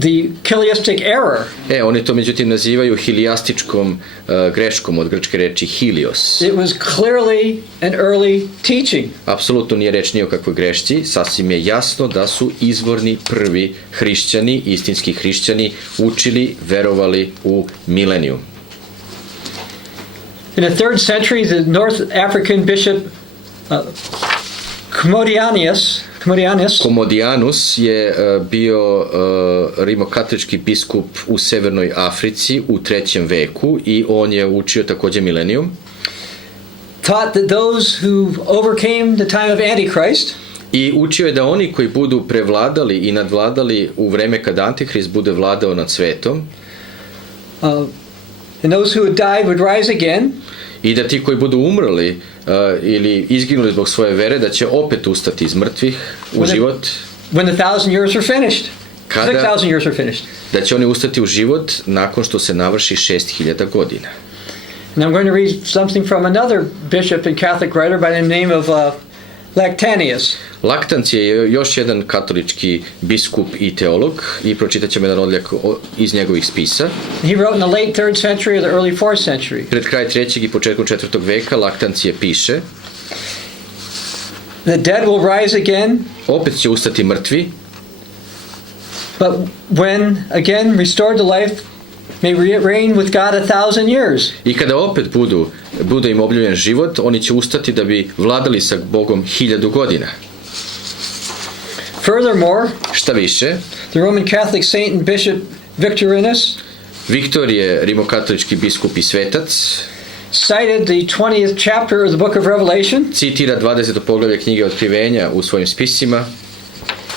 the Chiliastic error. Oni to međutim nazivaju hilijastičkom greškom od grčke reči hilios. It was clearly an early teaching. Apsolutno nije reč ni o kakvoj grešci, sasvim je jasno da su izvorni prvi hrišćani, istinski hrišćani, učili, verovali u mileniju. In the 3rd century, the North African bishop Komodianus je bio rimokatolički biskup u Severnoj Africi u 3. veku i on je učio takođe milenijum. Taught that those who overcame the time of Antichrist I učio je da oni koji budu prevladali i nadvladali u vreme kad Antihrist bude vladao nad svetom, and those who had died would rise again. I da ti koji budu umrli ili izginuli zbog svoje vere, da će opet ustati iz mrtvih u život. When the 1,000 years are finished. 6,000 years are finished. Da će oni ustati u život nakon što se navrši 6.000 godina. And I'm going to read something from another bishop and Catholic writer by the name of Lactantius. Lactantius je još jedan katolički biskup i teolog i pročitat ćemo jedan odljak iz njegovih spisa. He wrote in the late 3rd century or the early 4th century. Pred kraj 3. i početkom 4. veka Lactantius piše: The dead will rise again. Opet će ustati mrtvi. But when again restored to life, may reign with God 1,000 years. I kada opet bude im obnovljen život, oni će ustati da bi vladali sa Bogom 1000 godina. Furthermore, šta više, the Roman Catholic saint and bishop Victorinus, Viktor je rimokatolički biskup i svetac, cited the 20th chapter of the book of Revelation, citira 20. poglavlje knjige Otkrivenja u svojim spisima,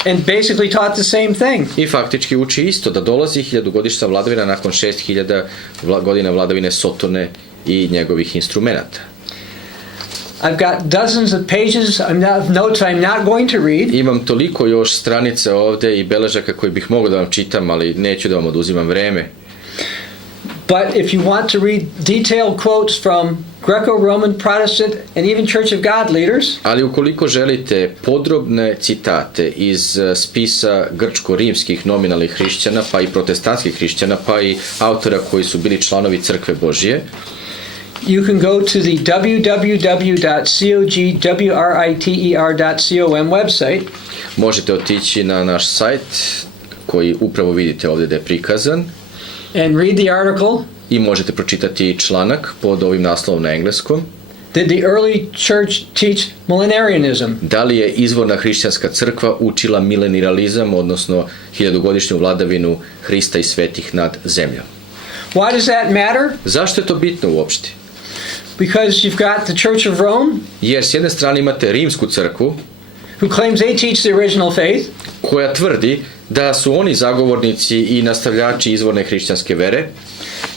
and basically taught the same thing. I faktički uči isto da dolazi 1000-godišnja vladavina nakon 6000 godina vladavine Sotone i njegovih instrumenata. I've got dozens of pages of notes I'm not going to read. Imam toliko još stranica ovde i beležaka koji bih mogao da vam čitam, ali neću da vam oduzimam vreme. But if you want to read detailed quotes from Greco-Roman, Protestant, and even Church of God leaders, ali ukoliko želite podrobne citate iz spisa grčko-rimskih nominalnih hrišćana, pa i protestantskih hrišćana, pa i autora koji su bili članovi Crkve Božije, you can go to the www.cogwriter.com website. Možete otići na naš sajt koji upravo vidite ovdje da je prikazan. And read the article. I možete pročitati članak pod ovim naslovom na engleskom. Did the early church teach millenarianism? Da li je izvorna hrišćanska crkva učila mileniralizam, odnosno 1000-godišnju vladavinu Hrista i svetih nad zemljom? Why does that matter? Zašto je to bitno uopšte? Because you've got the Church of Rome, jer s jedne strane imate rimsku crkvu, who claims they teach the original faith, koja tvrdi da su oni zagovornici i nastavljači izvorne hrišćanske vere,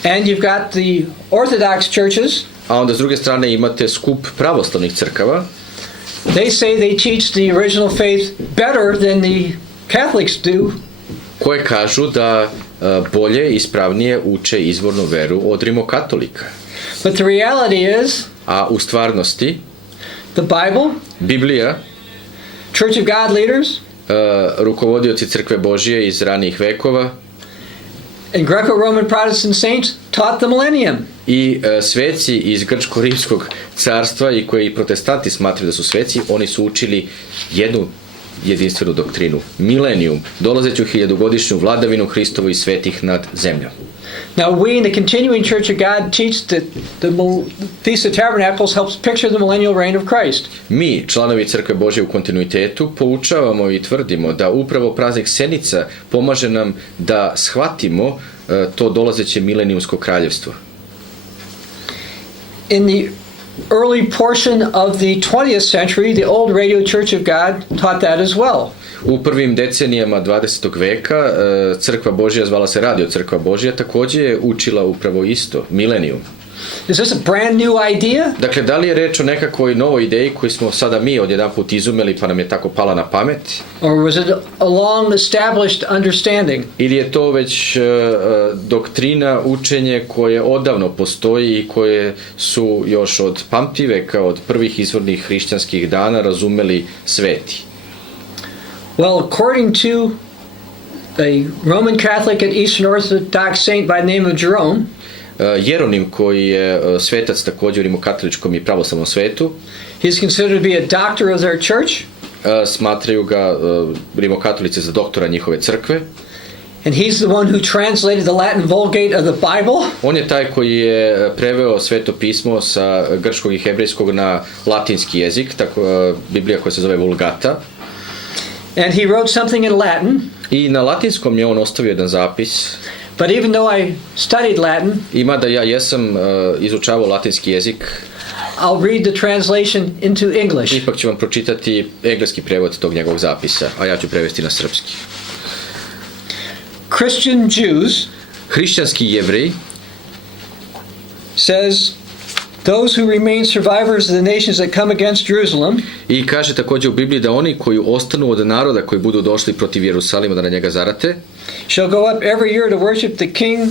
and you've got the Orthodox churches, a onda s druge strane imate skup pravoslavnih crkava. They say they teach the original faith better than the Catholics do, koje kažu da bolje i ispravnije uče izvornu veru od rimokatolika. But the reality is, a u stvarnosti, the Bible, Biblija, Church of God leaders, rukovodioci Crkve Božije iz ranijih vekova, and Greco-Roman Protestant saints taught the millennium. I sveci iz grčko-rimskog carstva i koji protestanti smatraju da su sveci, oni su učili jednu jedinstvenu doktrinu, millennium, dolazeću 1000-godišnju vladavinu Hristovu i svetih nad zemljom. Now we in the continuing Church of God teach that the Feast of Tabernacles helps picture the millennial reign of Christ. Mi, članovi Crkve Božje u kontinuitetu, poučavamo i tvrdimo da upravo praznik Senica pomaže nam da shvatimo to dolazeće milenijumsko kraljevstvo. In the early portion of the 20th century, the old Radio Church of God taught that as well. U prvim decenijama 20. veka Crkva Božja, zvala se Radio Crkva Božja, također je učila upravo isto, millennium. Is this a brand new idea? Dakle, da li je reč o nekakvoj novoj ideji koju smo sada mi odjedanput izumeli pa nam je tako pala na pamet? Or was it a long established understanding? Ili je to već doktrina, učenje koje odavno postoji i koje su još od pamtiveka, od prvih izvornih hrišćanskih dana razumeli sveti? Well, according to a Roman Catholic and Eastern Orthodox saint by the name of Jerome. Jeronim, koji je svetac također u rimokatoličkom i pravoslavnom svetu. He's considered to be a doctor of their church. Smatraju ga rimokatolici za doktora njihove crkve. And he's the one who translated the Latin Vulgate of the Bible. On je taj koji je preveo sveto pismo sa grčkog i hebrejskog na latinski jezik, tako Biblija koja se zove Vulgata. And he wrote something in Latin. I na latinskom je on ostavio jedan zapis. But even though I studied Latin, I mada ja jesam izučavao latinski jezik, I'll read the translation into English. ipak ću vam pročitati engleski prevod tog njegovog zapisa, a ja ću prevesti na srpski. Christian Jews, Hrišćanski Jevreji, says those who remain survivors of the nations that come against Jerusalem, i kaže također u Bibliji da oni koji ostanu od naroda koji budu došli protiv Jerusalima da na njega zarate, shall go up every year to worship the King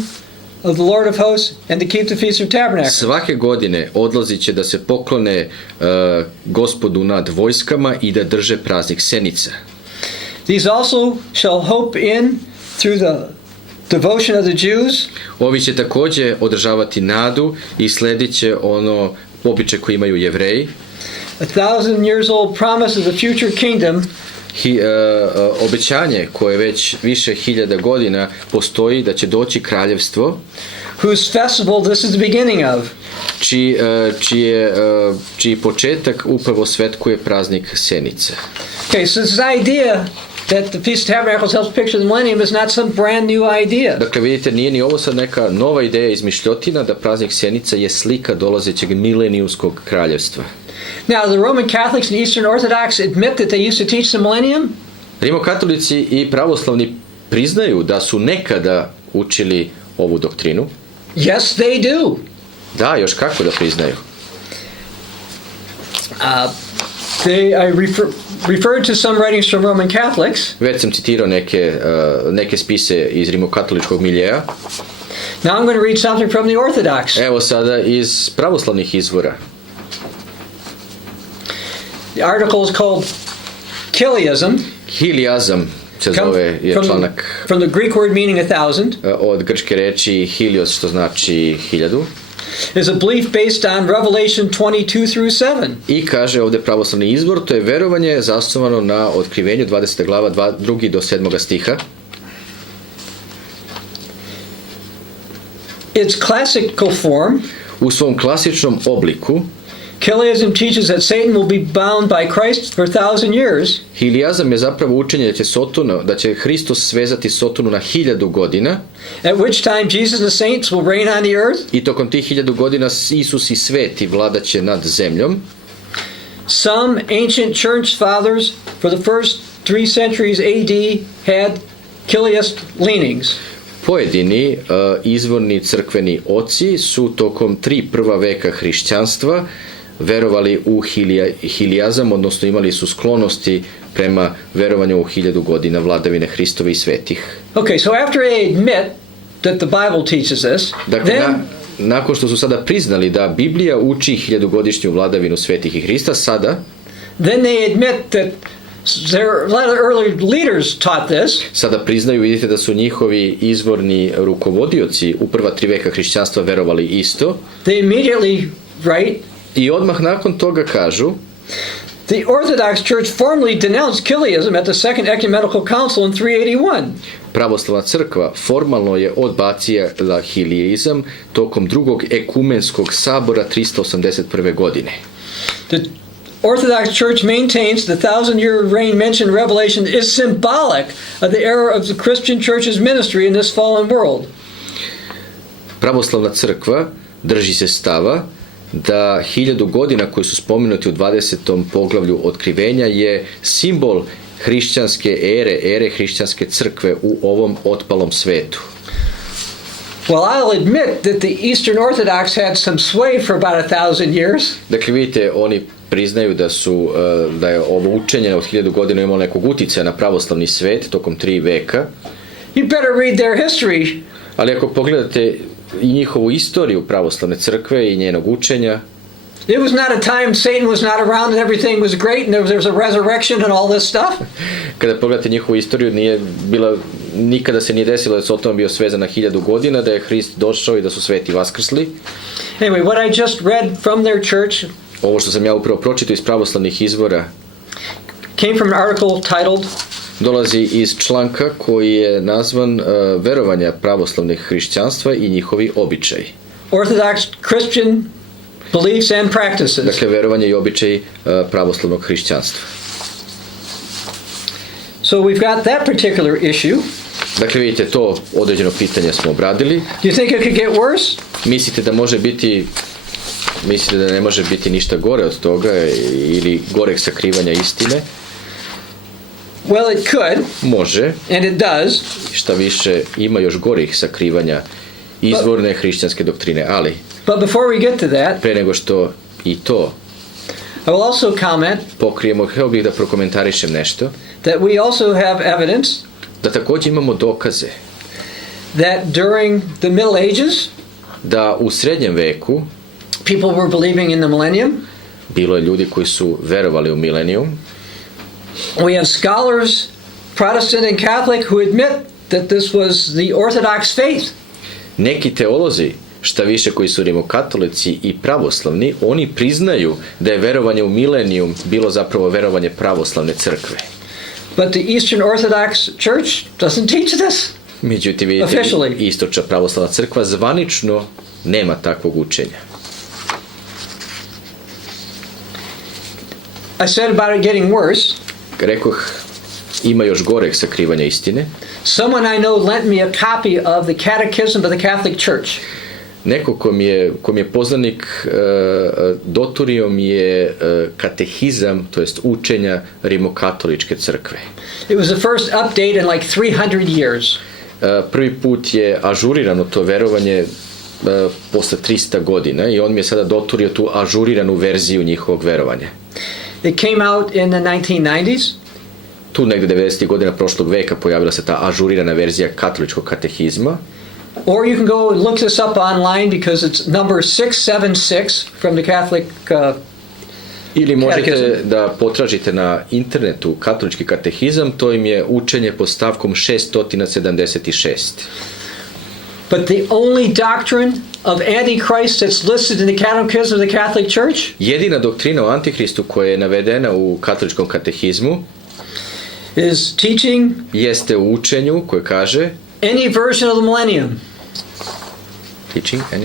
of the Lord of hosts and to keep the Feast of Tabernacles. svake godine odlazit će da se poklone Gospodu nad vojskama i da drže praznik Senice. These also shall hope in through the devotion of the Jews. Ovi će također održavati nadu i sledit će ono običaj koji imaju Jevreji. 1,000 years old promise of the future kingdom. Obećanje koje već više hiljada godina postoji da će doći kraljevstvo, Whose festival this is the beginning of. čiji početak upravo svetkuje praznik Senice. Okay, so this idea that the Feast of Tabernacles helps picture the millennium is not some brand new idea. Dakle, vidite, nije ni ovo sad neka nova ideja izmišljotina da praznik Sjenica je slika dolazećeg milenijumskog kraljevstva. Now, the Roman Catholics and Eastern Orthodox admit that they used to teach the millennium. Rimokatolici i pravoslavni priznaju da su nekada učili ovu doktrinu. Yes, they do. Da, još kako da priznaju. I referred to some writings from Roman Catholics. Već sam citirao neke spise iz rimokatoličkog miljeja. Now I'm going to read something from the Orthodox. Evo sada iz pravoslavnih izvora. The article is called Kiliasm. Hiliazam se zove je članak. From the Greek word meaning 1,000. Od grčke reči hilios, što znači 1000. Is a belief based on Revelation 22 through 7. I kaže ovdje pravoslavni izvor, to je verovanje zasnovano na otkrivenju 20. glava 2. do 7. stiha. Its classical form, u svom klasičnom obliku, Kiliasm teaches that Satan will be bound by Christ for 1,000 years. Hiliazam je zapravo učenje da će Hristos svezati Sotonu na 1000 godina. At which time Jesus and the saints will reign on the earth. I tokom tih 1000 godina Isus i sveti vladaće nad zemljom. Some ancient church fathers for the first 3 centuries AD had Kiliast leanings. Pojedini izvorni crkveni oci su tokom 3 prva veka hrišćanstva verovali u hiliazam, odnosno imali su sklonosti prema verovanju u 1000 godina vladavine Hristove i svetih. Okay, so after they admit that the Bible teaches this, dakle, nakon što su sada priznali da Biblija uči 1000-godišnju vladavinu svetih i Hrista, then they admit that their early leaders taught this. Sada priznaju, vidite da su njihovi izvorni rukovodioci u prva 3 veka hrišćanstva verovali isto. They immediately write, i odmah nakon toga kažu, the Orthodox Church formally denounced Kiliasm at the Second Ecumenical Council in 381. Pravoslavna crkva formalno je odbacila hiliazam tokom drugog ekumenskog sabora 381. godine. The Orthodox Church maintains the 1,000-year reign mentioned in Revelation is symbolic of the era of the Christian Church's ministry in this fallen world. Pravoslavna crkva drži se stava da 1000 godina koji su spomenuti u 20. poglavlju otkrivenja je simbol hrišćanske ere hrišćanske crkve u ovom otpalom svetu. Well, I'll admit that the Eastern Orthodox had some sway for about 1,000 years. Dakle, vidite, oni priznaju da je ovo učenje od 1000 godina imalo nekog uticaja na pravoslavni svet tokom 3 veka. You better read their history. Ali ako pogledate i njihovu istoriju pravoslavne crkve i njenog učenja, it was not a time Satan was not around and everything was great and there was a resurrection and all this stuff. Kada pogledate njihovu istoriju, nije bila nikada se nije desilo da se o tome bio svezan na 1000 godina, da je Hrist došao i da su sveti vaskrsli. Anyway, what I just read from their church Ovo što sam ja upravo pročitao iz pravoslavnih izvora came from an article titled dolazi iz članka koji je nazvan verovanja pravoslavnih hrišćanstva i njihovi običaji. Orthodox Christian Beliefs and Practices. Dakle, verovanje i običaji pravoslavnog hrišćanstva. So we've got that particular issue. Dakle, vidite, to određeno pitanje smo obradili. Do you think it could get worse? Mislite da ne može biti ništa gore od toga ili goreg sakrivanja istine? Well, it could, Može. and it does. Šta više, ima još gorih sakrivanja izvorne hrišćanske doktrine, ali But before we get to that, pre nego što i to I will also comment pokrijemo, htio bih da prokomentarišem nešto, that we also have evidence da također imamo dokaze that during the Middle Ages, da u srednjem veku people were believing in the millennium. bilo je ljudi koji su verovali u Millennium. We have scholars, Protestant and Catholic, who admit that this was the Orthodox faith. Neki teolozi, šta više koji su rimokatolici i pravoslavni, oni priznaju da je verovanje u Millennium bilo zapravo verovanje pravoslavne crkve. But the Eastern Orthodox Church doesn't teach this. Međutim, vidite, Officially. istočna pravoslavna crkva zvanično nema takvog učenja. I said about it getting worse. Rekoh, ima još goreg sakrivanja istine. Someone I know lent me a copy of the Catechism of the Catholic Church. Neko kom je poznanik doturio mi je katehizam, to jest učenja rimokatoličke crkve. It was the first update in like 300 years. Prvi put je ažurirano to verovanje posle 300 godina i on mi je sada doturio tu ažuriranu verziju njihovog verovanja. It came out in the 1990s. Tu negde 90. godina prošlog veka pojavila se ta ažurirana verzija katoličkog katehizma. Or you can go and look this up online because it's number 676 from the Catholic Ili možete Catechism. da potražite na internetu katolički katehizam, to im je učenje pod stavkom 676. But the only doctrine of Antichrist that's listed in the Catechism of the Catholic Church Jedina doktrina o Antihristu koja je navedena u katoličkom katehizmu is teaching jeste u učenju koje kaže any version of the millennium.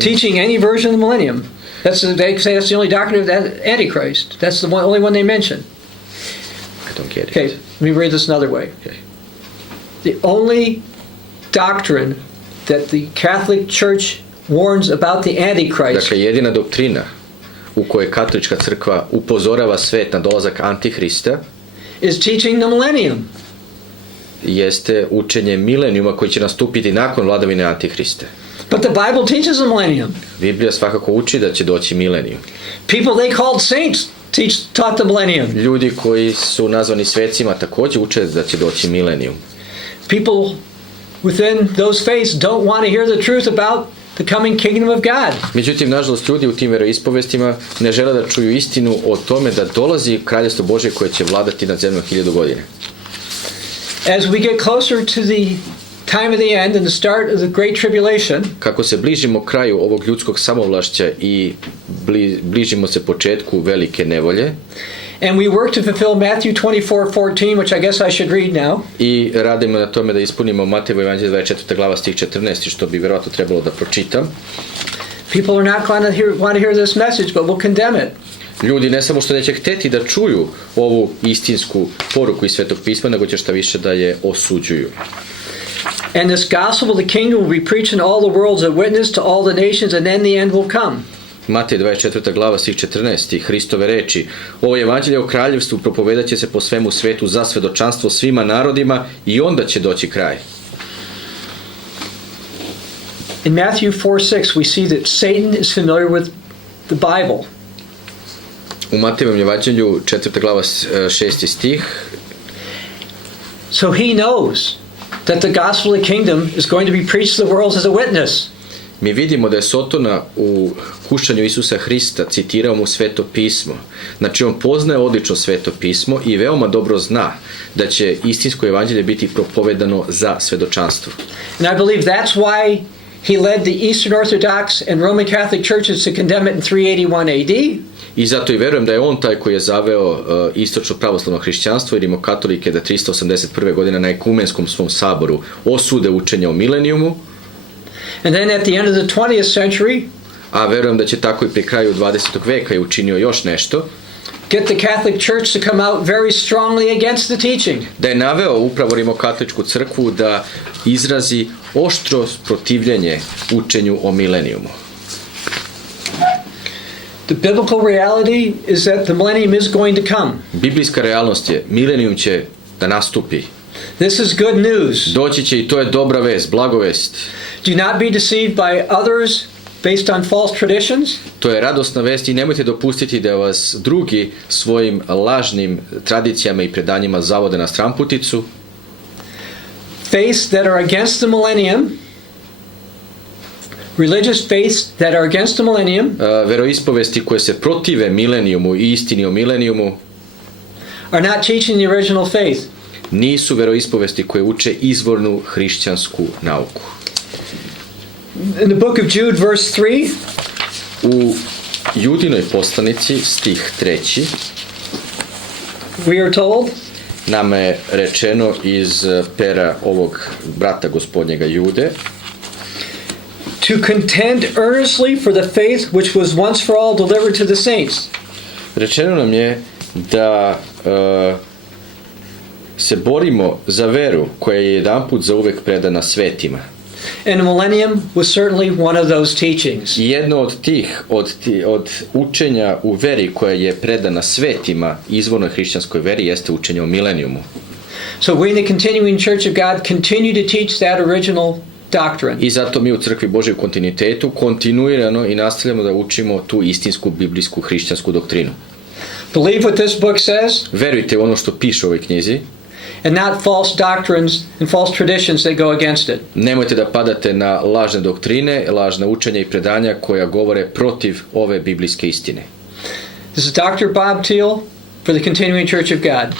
Teaching any version of the millennium. They say that's the only doctrine of that Antichrist. That's the only one they mention. I don't get it. Okay, let me read this another way. Okay. The only doctrine that the Catholic Church warns about the Antichrist Dakle, jedina doktrina u kojoj katolička crkva upozorava svet na dolazak Antihrista is teaching the millennium. jeste učenje milenijuma koji će nastupiti nakon vladavine Antihrista. But the Bible teaches the millennium. Biblija svakako uči da će doći milenijum. People they called saints taught the millennium. Ljudi koji su nazvani svecima također uče da će doći milenijum. People within those faiths don't want to hear the truth about the coming kingdom of God. Međutim, nažalost, ljudi u tim veroispovestima ne žele da čuju istinu o tome da dolazi kraljevstvo Božje koje će vladati nad zemljom 1000 godina. As we get closer to the time of the end and the start of the great tribulation, Kako se bližimo kraju ovog ljudskog samovlašća i bližimo se početku velike nevolje and we work to fulfill Matthew 24:14, which I guess I should read now. i radimo na tome da ispunimo Matejevo evanđelje 24. glava stih 14, što bi verovatno trebalo da pročitam. People are not going to want to hear this message, but will condemn it. Ljudi ne samo što neće hteti da čuju ovu istinsku poruku iz Svetog pisma, nego će šta više da je osuđuju. And this gospel of the kingdom will be preached in all the world as a witness to all the nations, and then the end will come. Matej 24. glava stih 14. Hristove reči: Ovo evanđelje o kraljevstvu propovedat će se po svemu svetu za svedočanstvo svima narodima i onda će doći kraj. In Matthew 4:6 we see that Satan is familiar with the Bible. U Matejevom evanđelju 4. glava 6. stih. So he knows that the gospel of the kingdom is going to be preached to the world as a witness. Mi vidimo da je Sotona u kušanju Isusa Hrista citirao mu Sveto pismo. Znači on poznaje odlično Sveto pismo i veoma dobro zna da će istinsko evanđelje biti propovedano za svedočanstvo. And I believe that's why he led the Eastern Orthodox and Roman Catholic churches to condemn it in 381 AD. I zato i verujem da je on taj koji je zaveo istočno pravoslavno hrišćanstvo i rimokatolike da 381. godine na ekumenskom svom saboru osude učenje o milenijumu. And then at the end of the 20th century, a verujem da će tako i pri kraju 20. veka je učinio još nešto, get the Catholic Church to come out very strongly against the teaching. Da je naveo upravo rimokatoličku crkvu da izrazi oštro protivljenje učenju o milenijumu. The biblical reality is that the millennium is going to come. Biblijska realnost je milenijum će da nastupi. This is good news. Doći će i to je dobra vest, blagovest. Do not be deceived by others based on false traditions. To je radosna vest i nemojte dopustiti da vas drugi svojim lažnim tradicijama i predanjima zavode na stramputicu. Faiths that are against the millennium. Religious faiths that are against the millennium. Veroispovesti koje se protive milenijumu i istini o milenijumu are not teaching the original faith. Nisu veroispovesti koje uče izvornu hrišćansku nauku. In the book of Jude, verse 3, u Judinoj poslanici, stih 3, we are told, nama je rečeno iz pera ovog brata gospodnjega Jude, to contend earnestly for the faith which was once for all delivered to the saints. Rečeno nam je da se borimo za veru koja je jedanput zauvek predana svetima. And the millennium was certainly one of those teachings. I jedno od tih, od učenja u veri koja je predana svetima, izvornoj hrišćanskoj veri, jeste učenje o milenijumu. So we in the continuing Church of God continue to teach that original doctrine. I zato mi u Crkvi Božje u kontinuitetu kontinuirano i nastavljamo da učimo tu istinsku biblijsku hrišćansku doktrinu. Believe what this book says. Verujte u ono što piše u ovoj knjizi. And not false doctrines and false traditions that go against it. Nemojte da padate na lažne doktrine, lažna učenja i predanja koja govore protiv ove biblijske istine. This is Dr. Bob Thiel for the Continuing Church of God.